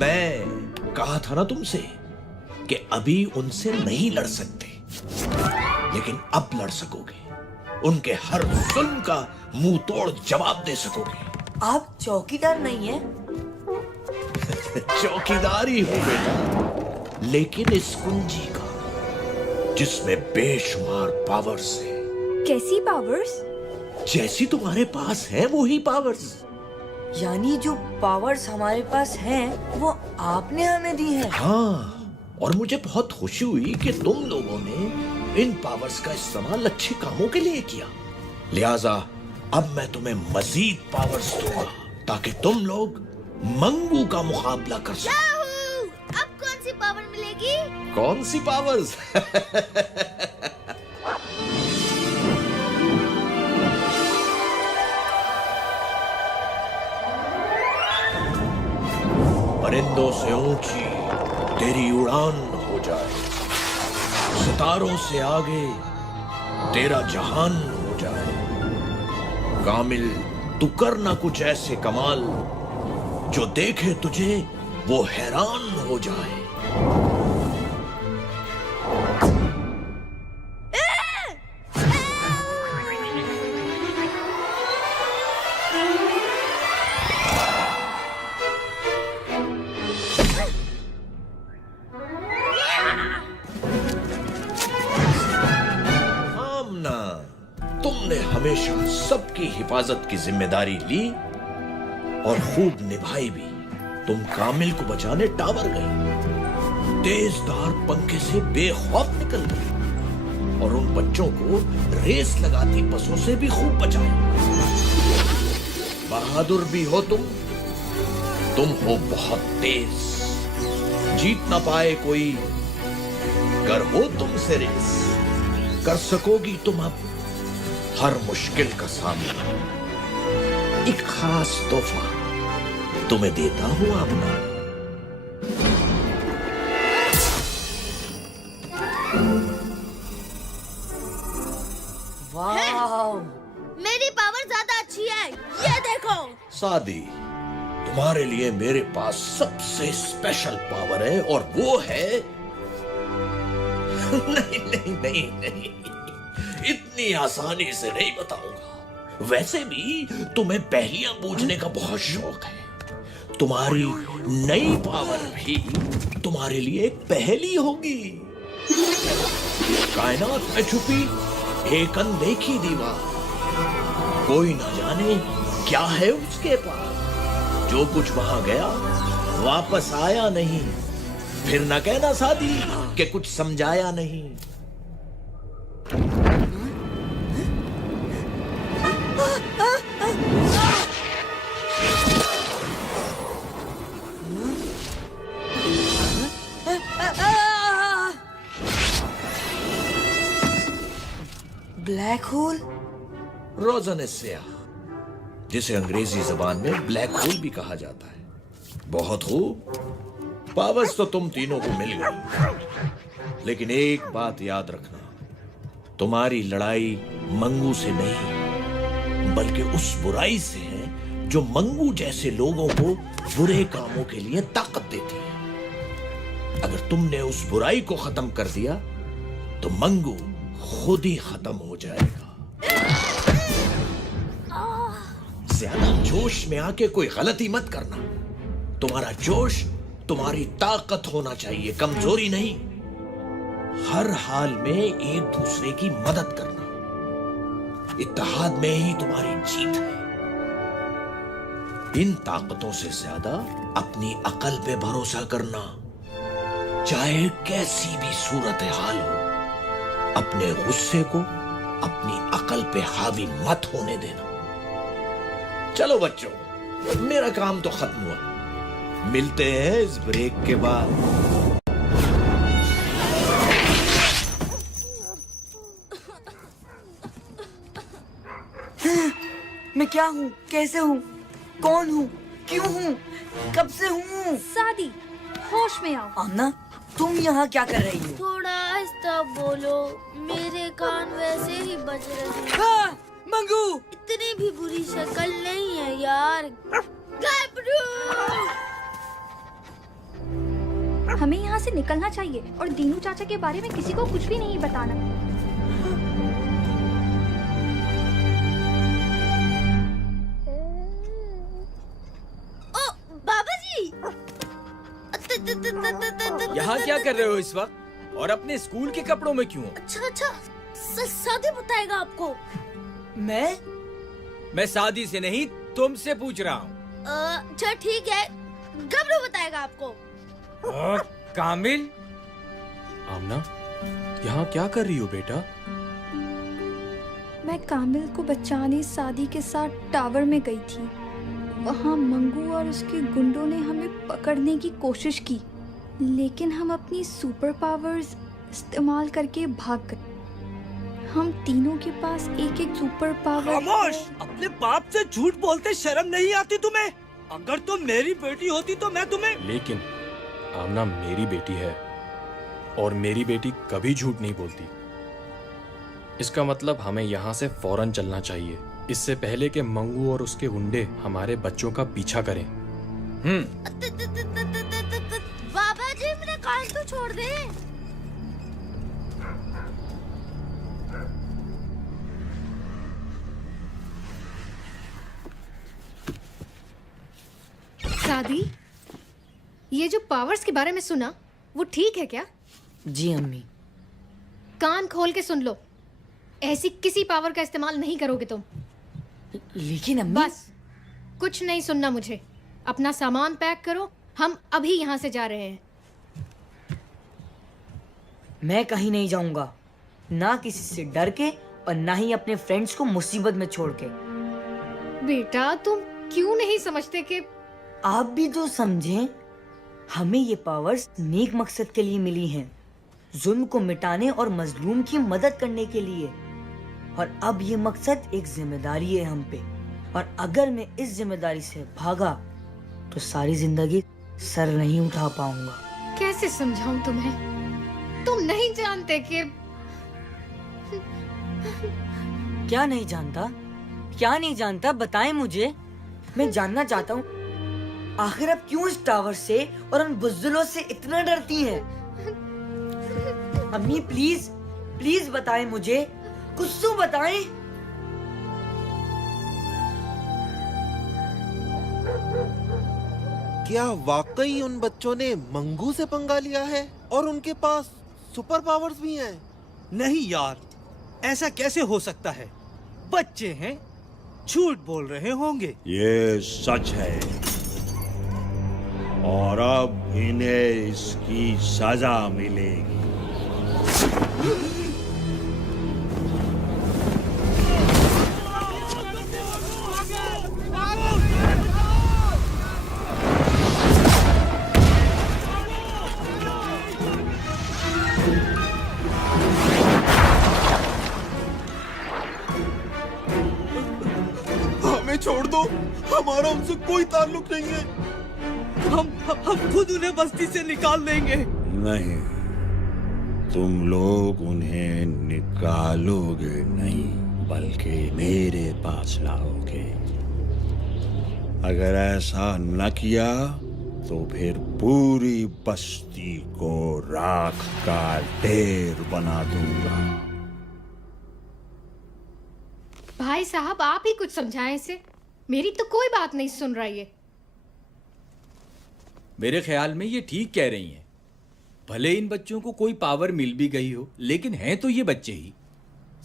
मैं कहा था ना तुमसे कि अभी उनसे नहीं लड़ सकते, लेकिन अब लड़ सकोगे। उनके हर जुल्म का मुंह तोड़ जवाब दे सकोगे। आप चौकीदार नहीं है? चौकीदार ही हूं बेटा, लेकिन इस कुंजी का जिसमें बेशुमार पावर्स है। कैसी पावर्स? जैसी तुम्हारे पास है वही पावर्स। यानी जो पावर्स हमारे पास हैं, वो आपने हमें दी है। हाँ, और मुझे बहुत खुशी हुई कि तुम लोगों ने इन पावर्स का इस्तेमाल अच्छे कामों के लिए किया। लिहाजा अब मैं तुम्हें मजीद पावर्स दूंगा ताकि तुम लोग मंगू का मुकाबला कर सको। अब पावर मिलेगी? कौन सी पावर्स? परिंदों से ऊंची तेरी उड़ान हो जाए, सितारों से आगे तेरा जहान हो जाए। कामिल, तू कर ना कुछ ऐसे कमाल, जो देखे तुझे वो हैरान हो जाए। तुमने हमेशा सबकी हिफाजत की जिम्मेदारी ली और खूब निभाई भी। तुम कामिल को बचाने टावर गई, तेजधार पंखे से बेखौफ निकल गई और उन बच्चों को रेस लगाती बसों से भी खूब बचाया। बहादुर भी हो तुम हो बहुत तेज, जीत ना पाए कोई, कर हो तुमसे रेस, कर सकोगी तुम अब हर मुश्किल का सामना। एक खास तोहफा तुम्हें देता हूं अपना। वाह, मेरी पावर ज्यादा अच्छी है, ये देखो। सादी, तुम्हारे लिए मेरे पास सबसे स्पेशल पावर है और वो है नहीं नहीं नहीं नहीं, इतनी आसानी से नहीं बताऊंगा। वैसे भी तुम्हें पहेलियां पूछने का बहुत शौक है। तुम्हारी नई पावर भी तुम्हारे लिए एक पहेली होगी। कायनात में छुपी एक अनदेखी दीवार, कोई ना जाने क्या है उसके पास। जो कुछ वहां गया वापस आया नहीं, फिर न कहना सादी कि कुछ समझाया नहीं। Black hole? रोज़न स्याह, जिसे अंग्रेजी जबान में ब्लैक होल भी कहा जाता है। बहुत खूब, पावर्स तो तुम तीनों को मिल गई, लेकिन एक बात याद रखना, तुम्हारी लड़ाई मंगू से नहीं बल्कि उस बुराई से है जो मंगू जैसे लोगों को बुरे कामों के लिए ताकत देती है। अगर तुमने उस बुराई को खत्म कर दिया तो मंगू खुद ही खत्म हो जाएगा। ज्यादा जोश में आके कोई गलती मत करना। तुम्हारा जोश तुम्हारी ताकत होना चाहिए, कमजोरी नहीं। हर हाल में एक दूसरे की मदद करना, इत्तेहाद में ही तुम्हारी जीत है। इन ताकतों से ज्यादा अपनी अकल पे भरोसा करना, चाहे कैसी भी सूरत हाल हो। अपने गुस्से को अपनी अकल पे हावी मत होने देना। चलो बच्चों, मेरा काम तो खत्म हुआ, मिलते हैं इस ब्रेक के बाद। मैं क्या हूँ, कैसे हूँ, कौन हूँ, क्यों हूँ, कब से हूँ? सादी, होश में आओ। आमना, तुम यहाँ क्या कर रही हो? थोड़ा आहिस्ता बोलो, मेरे कान वैसे ही बज रहे हैं। मंगू, इतनी भी बुरी शक्ल नहीं है यार। घबरू! हमें यहाँ से निकलना चाहिए और दीनू चाचा के बारे में किसी को कुछ भी नहीं बताना। ओ बाबा जी, यहाँ क्या कर रहे हो इस वक्त और अपने स्कूल के कपड़ों में क्यों? अच्छा, सादी बताएगा आपको। मैं शादी से नहीं तुमसे पूछ रहा हूँ। अच्छा ठीक है, घबरू बताएगा आपको। कामिल, आमना, यहाँ क्या कर रही हो बेटा? मैं कामिल को बचाने सादी के साथ टावर में गई थी। वहाँ मंगू और उसके गुंडों ने हमें पकड़ने की कोशिश की, लेकिन हम अपनी सुपर पावर्स इस्तेमाल करके भाग गए। हम तीनों के पास एक एक सुपर पावर। खामोश! अपने बाप से झूठ बोलते शर्म नहीं आती तुम्हें? अगर तुम मेरी बेटी होती तो मैं तुम्हें। लेकिन आमना मेरी बेटी है और मेरी बेटी कभी झूठ नहीं बोलती। इसका मतलब हमें यहाँ से फौरन चलना चाहिए, इससे पहले कि मंगू और उसके गुंडे हमारे बच्चों का पीछा करें। बाबा जी मेरा कान तो छोड़ दे। शादी, ये जो पावर्स के बारे में सुना वो ठीक है क्या? जी अम्मी। कान खोल के सुन लो, ऐसी किसी पावर का इस्तेमाल नहीं करोगे तुम। लेकिन अम्मी। बस कुछ नहीं सुनना मुझे। अपना सामान पैक करो, हम अभी यहाँ से जा रहे हैं। मैं कहीं नहीं जाऊंगा, ना किसी से डर के और ना ही अपने फ्रेंड्स को मुसीबत में छोड़ के। बेटा तुम क्यों नहीं समझते कि आप भी तो समझें, हमें ये पावर्स नेक मकसद के लिए मिली हैं, जुल्म को मिटाने और मजलूम की मदद करने के लिए। और अब ये मकसद एक जिम्मेदारी है हम पे, और अगर मैं इस जिम्मेदारी से भागा तो सारी जिंदगी सर नहीं उठा पाऊंगा। कैसे समझाऊं तुम्हें? तुम नहीं जानते कि क्या नहीं जानता? क्या नहीं जानता बताएं मुझे, मैं जानना चाहता हूँ। आखिर आप क्यों इस टावर से और उन बुज़दिलों से इतना डरती हैं? अम्मी प्लीज प्लीज बताएं मुझे, कुछ तो बताएं। क्या वाकई उन बच्चों ने मंगू से पंगा लिया है और उनके पास सुपर पावर्स भी हैं? नहीं यार, ऐसा कैसे हो सकता है? बच्चे हैं, झूठ बोल रहे होंगे। ये सच है और अब इन्हें इसकी सजा मिलेगी। हमें छोड़ दो, हमारा उनसे कोई ताल्लुक नहीं है। हम खुद उन्हें बस्ती से निकाल देंगे। नहीं, तुम लोग उन्हें निकालोगे नहीं, बल्कि मेरे पास लाओगे। अगर ऐसा न किया तो फिर पूरी बस्ती को राख का ढेर बना दूंगा। भाई साहब आप ही कुछ समझाएं इसे, मेरी तो कोई बात नहीं सुन रहा ये। मेरे ख्याल में ये ठीक कह रही हैं। भले इन बच्चों को कोई पावर मिल भी गई हो, लेकिन हैं तो ये बच्चे ही।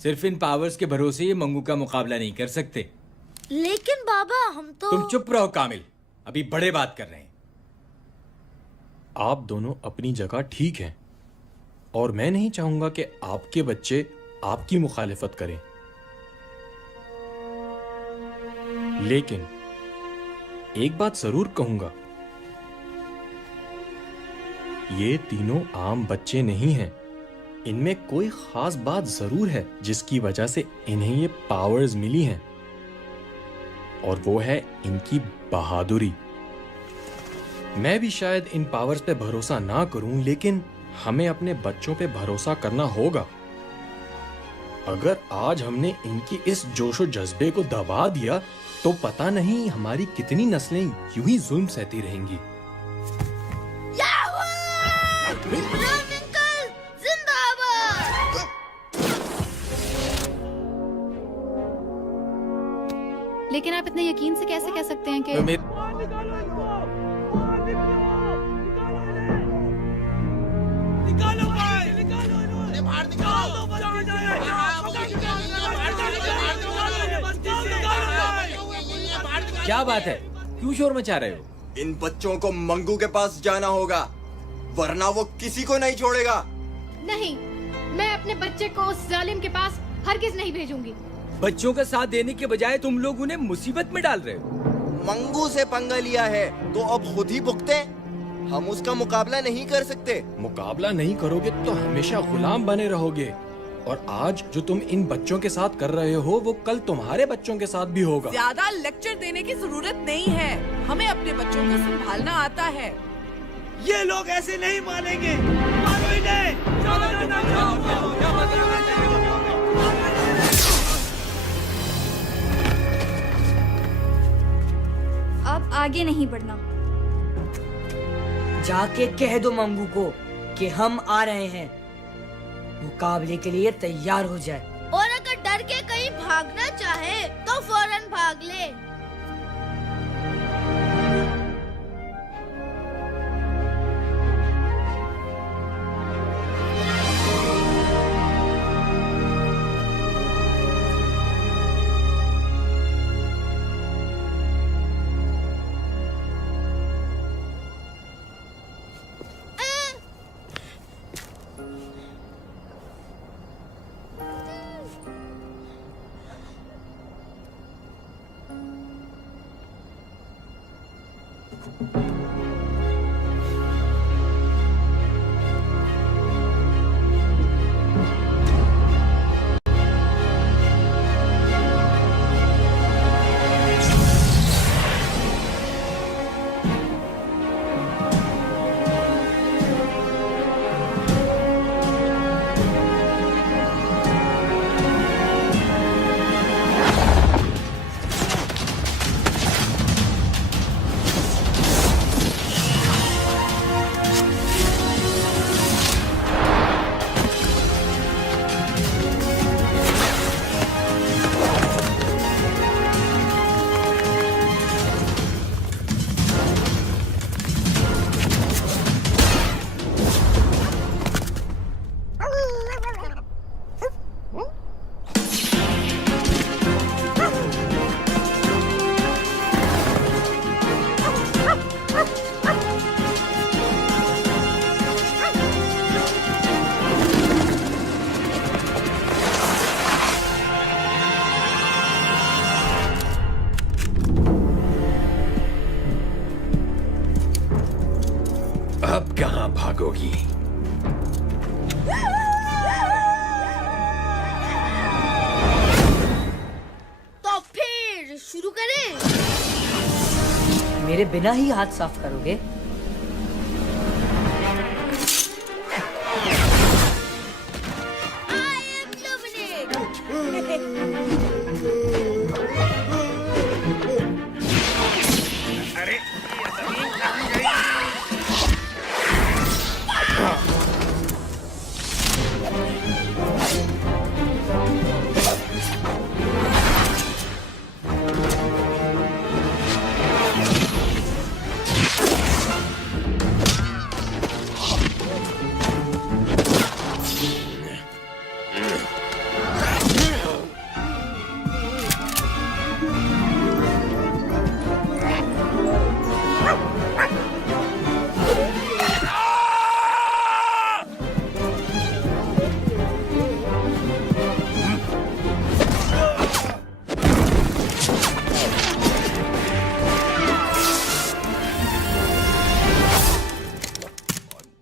सिर्फ इन पावर्स के भरोसे ये मंगू का मुकाबला नहीं कर सकते। लेकिन बाबा हम तो। तुम चुप रहो कामिल, अभी बड़े बात कर रहे हैं। आप दोनों अपनी जगह ठीक हैं और मैं नहीं चाहूंगा कि आपके बच्चे आपकी मुखालिफत करें। लेकिन एक बात जरूर कहूंगा, ये तीनों आम बच्चे नहीं हैं। इनमें कोई खास बात जरूर है जिसकी वजह से इन्हें ये पावर्स मिली हैं, और वो है इनकी बहादुरी। मैं भी शायद इन पावर्स पे भरोसा ना करूं, लेकिन हमें अपने बच्चों पे भरोसा करना होगा। अगर आज हमने इनकी इस जोशो जज्बे को दबा दिया तो पता नहीं हमारी कितनी नस्लें यूं ही जुल्म सहती रहेंगी। लेकिन आप इतने यकीन से कैसे कह सकते हैं कि क्या बात है, क्यों शोर मचा रहे हो? इन बच्चों को मंगू के पास जाना होगा, वरना वो किसी को नहीं छोड़ेगा। नहीं, मैं अपने बच्चे को उस जालिम के पास हरगिज नहीं भेजूंगी। बच्चों का साथ देने के बजाय तुम लोग उन्हें मुसीबत में डाल रहे हो। मंगू से पंगा लिया है तो अब खुद ही भुगते। हम उसका मुकाबला नहीं कर सकते। मुकाबला नहीं करोगे तो हमेशा गुलाम बने रहोगे, और आज जो तुम इन बच्चों के साथ कर रहे हो वो कल तुम्हारे बच्चों के साथ भी होगा। ज्यादा लेक्चर देने की जरूरत नहीं है, हमें अपने बच्चों को संभालना आता है। ये लोग ऐसे नहीं मानेंगे, मानो इन्हें। अब आगे नहीं बढ़ना। जाके कह दो मंगू को कि हम आ रहे हैं, मुकाबले के लिए तैयार हो जाए। और अगर डर के कहीं भागना चाहे तो फौरन भाग ले। अब कहां भागोगी? तो फिर शुरू करें? मेरे बिना ही हाथ साफ करोगे?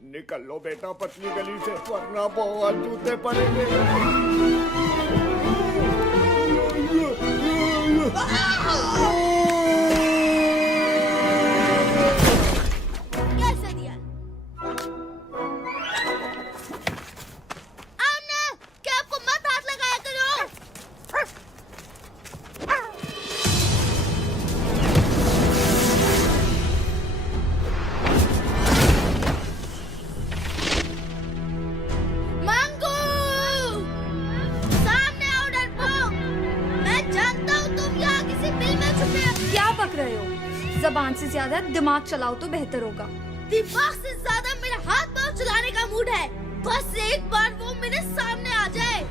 निकल लो बेटा पतली गली से, वरना बहुत जूते पड़ेंगे। कैसे दिया? आना, क्या आपको मत हाथ लगाया करो? मंगू! सामने आओ डरपोक! मैं जानता हूँ तुम यहाँ किसी बिल में छुपे हो। क्या बक रहे हो? जबान से ज्यादा दिमाग चलाओ तो बेहतर होगा। दिमाग से ज्यादा मेरा हाथ पांव चलाने का मूड है। बस एक बार वो मेरे सामने आ जाए।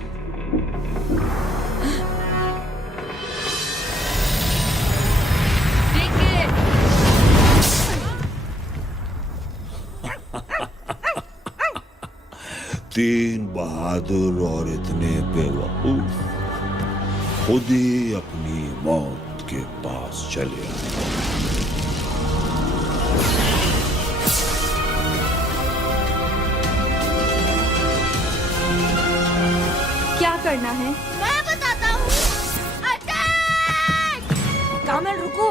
तीन बहादुर और इतने बेवकूफ खुद ही अपनी मौत के पास चले आए। करना है? मैं बताता हूँ। अटैक! कामिल रुको।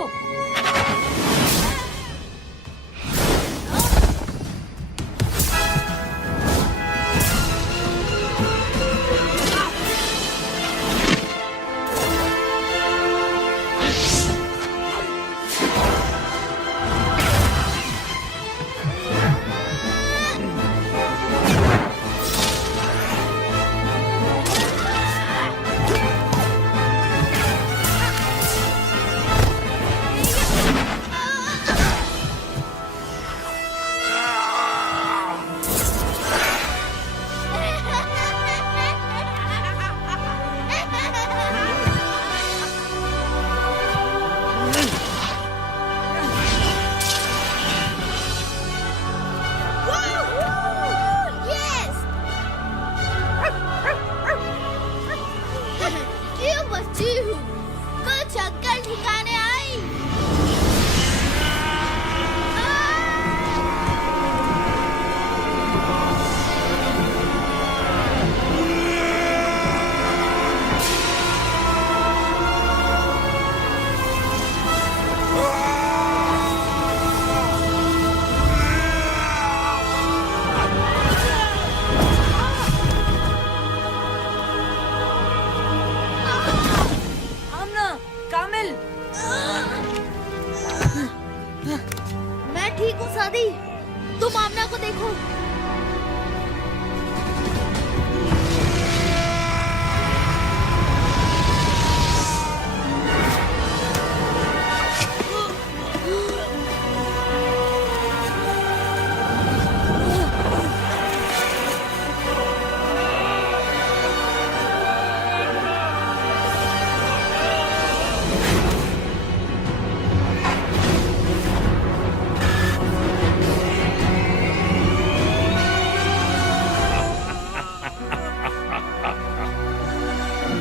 तुम आमना को देखो।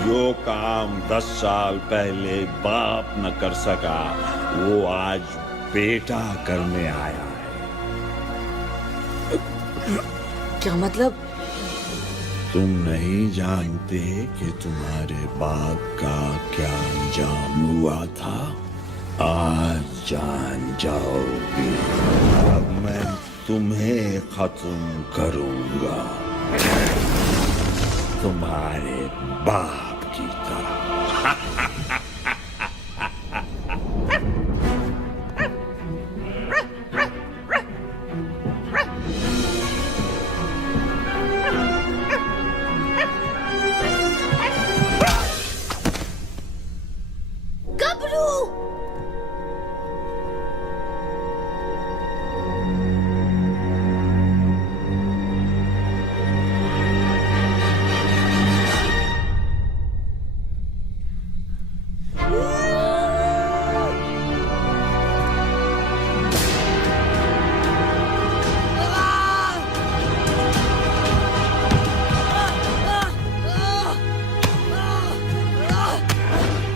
जो काम 10 साल पहले बाप न कर सका वो आज बेटा करने आया है। क्या मतलब? तुम नहीं जानते कि तुम्हारे बाप का क्या अंजाम हुआ था? आज जान जाओगे। अब मैं तुम्हें खत्म करूंगा, तुम्हारे बाप की तरह। गबरू!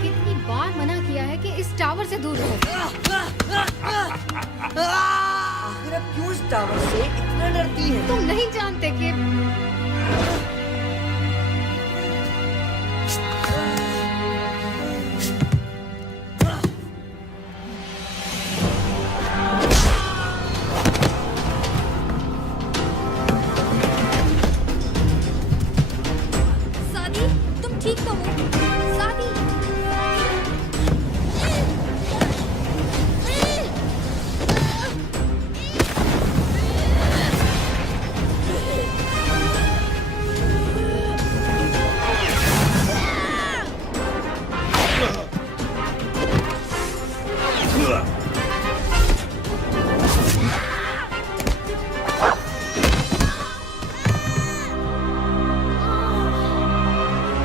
कितनी बार मना किया है कि इस टावर से दूर रहो। आखिर अब क्यों इस टावर से इतना डरती है? तुम नहीं जानते कि सादी, तुम ठीक तो हो? सादी,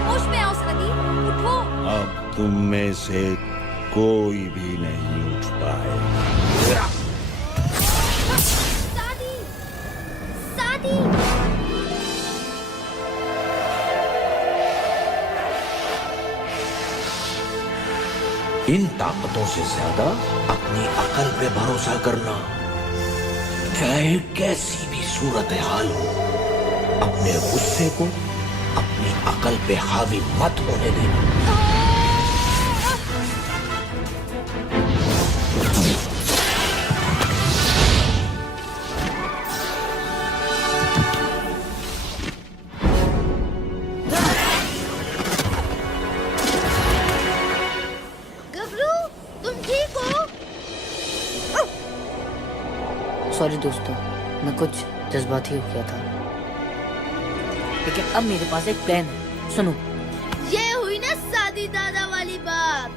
होश में आओ सादी, उठो। अब तुम में से कोई भी नहीं उठ पाए। सादी! सादी! इन ताकतों से ज्यादा अपनी अकल पे भरोसा करना। चाहे कैसी भी सूरत हाल हो, अपने गुस्से को अपनी अकल पे हावी मत होने देना। गबरू, तुम ठीक हो? सॉरी दोस्तों, मैं कुछ जज्बाती हो गया था, लेकिन अब मेरे पास एक प्लान है। सुनो। ये हुई ना सादी दादा वाली बात।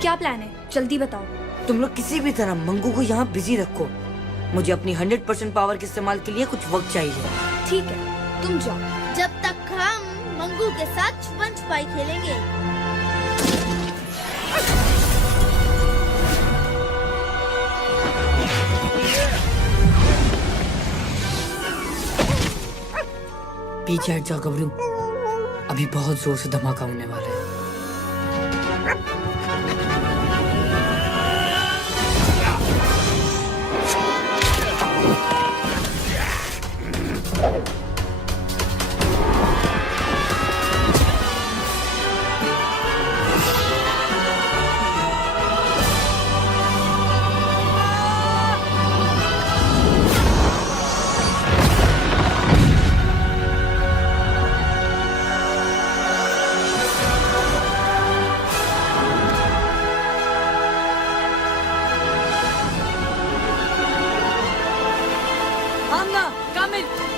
क्या प्लान है? जल्दी बताओ। तुम लोग किसी भी तरह मंगू को यहाँ बिजी रखो। मुझे अपनी 100% पावर के इस्तेमाल के लिए कुछ वक्त चाहिए। ठीक है, तुम जाओ। जब तक हम मंगू के साथ छुपन छुपाई खेलेंगे। पीछे हट जाओ गबरू, अभी बहुत जोर से धमाका होने वाला है।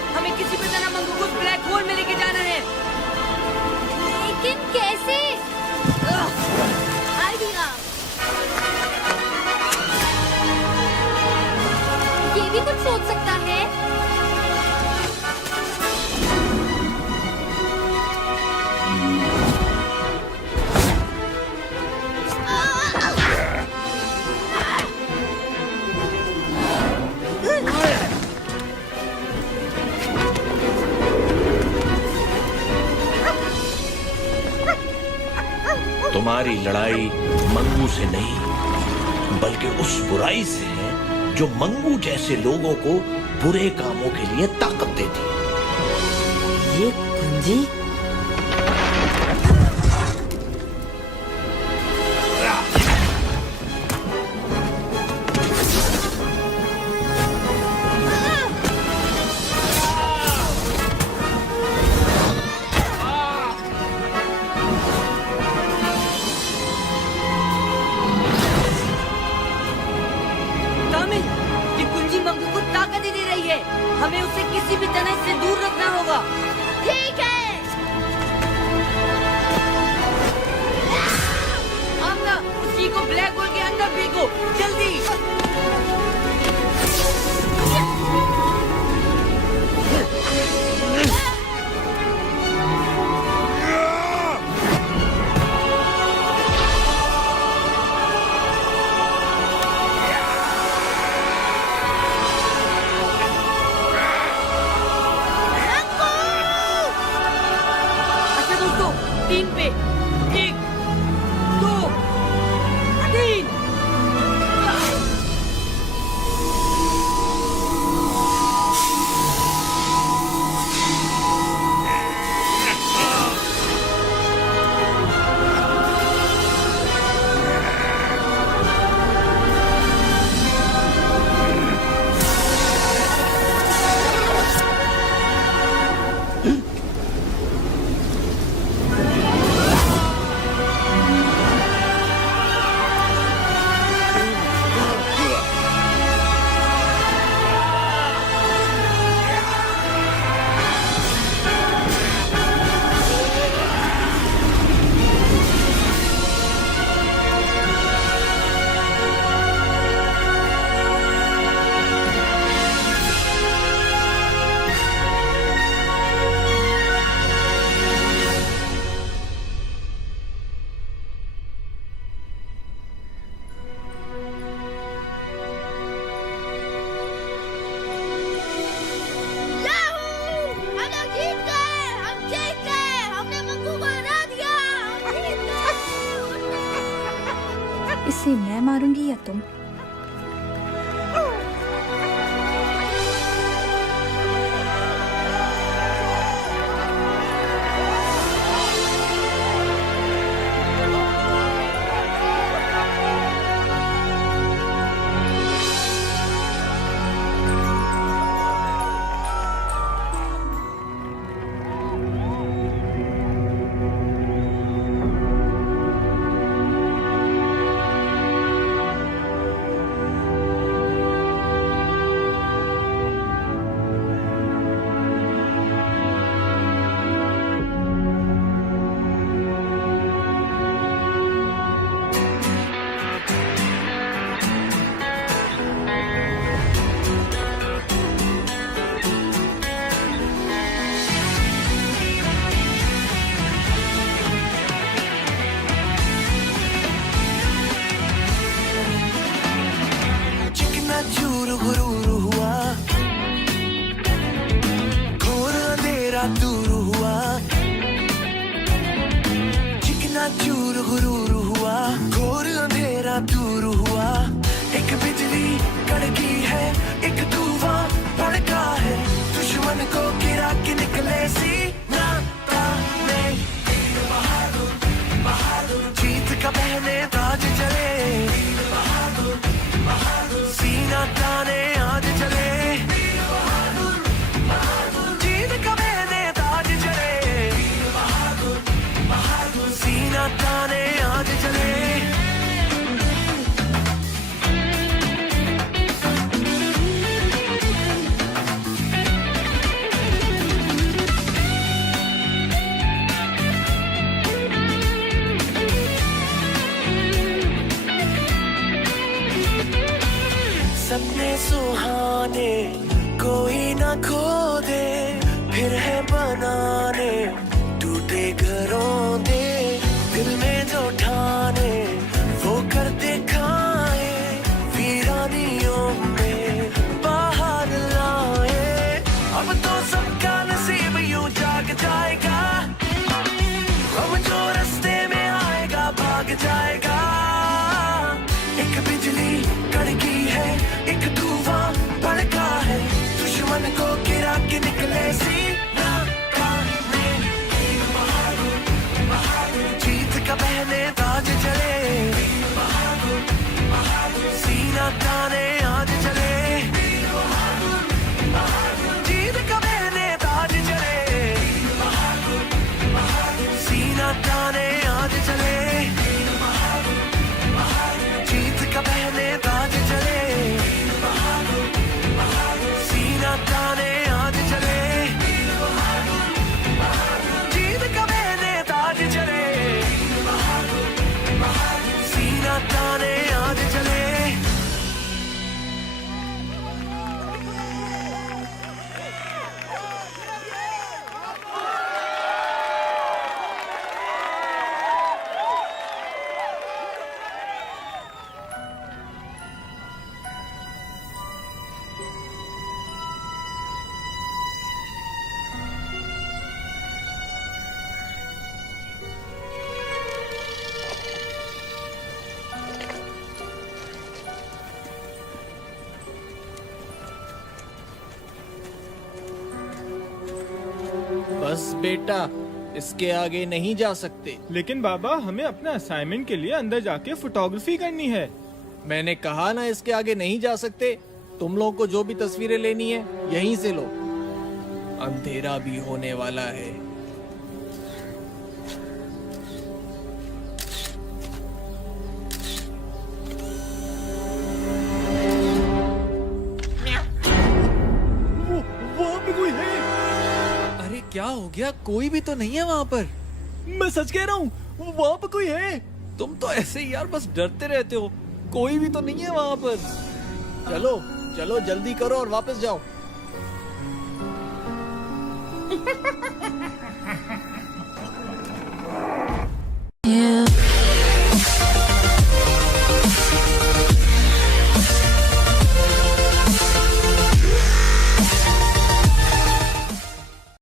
हमें किसी भी तरह मंगू को ब्लैक होल में लेके जाना है। लेकिन कैसे? आइडिया। ये भी कुछ सोच सकता है। तुम्हारी लड़ाई मंगू से नहीं, बल्कि उस बुराई से है जो मंगू जैसे लोगों को बुरे कामों के लिए ताकत देती है। ये कुंजी? हमें उसे किसी भी तरह से दूर रखना होगा। ठीक है। आमना, उसी को ब्लैक होल के अंदर फेंको, जल्दी। तीन पे, 1, 2, 3। इसे मैं मारूंगी या तुम? सपने सुहाने कोई ना खो दे, फिर है बनाने टूटे घरों दे, दिल में जो ठाने वो कर दिखाए, वीरानियों में बाहर लाए। अब तो सबका नसीब यूं जाग जाएगा, अब जो रास्ते में आएगा भाग जाएगा। एक बिजली कड़की है, एक धुआं भड़का है, दुश्मन को गिरा के निकले सीना ताने। जीत का पहने ताज चले, सीना ताने आज चले। जीत का पहने ताज चले, सीना ताने आज चले। जीत का पहने ताज चले, सीना ताने आज चले। जीत का पहने ताज चले, सीना ताने आज चले। बस बेटा, इसके आगे नहीं जा सकते। लेकिन बाबा, हमें अपने असाइनमेंट के लिए अंदर जाके फोटोग्राफी करनी है। मैंने कहा ना इसके आगे नहीं जा सकते। तुम लोग को जो भी तस्वीरें लेनी है यहीं से लो, अंधेरा भी होने वाला है। वहाँ पे कोई है? अरे क्या हो गया? कोई भी तो नहीं है वहाँ पर। मैं सच कह रहा हूँ, वहाँ पे कोई है। तुम तो ऐसे ही यार बस डरते रहते हो। कोई भी तो नहीं है वहाँ पर। चलो चलो जल्दी करो और वापस जाओ।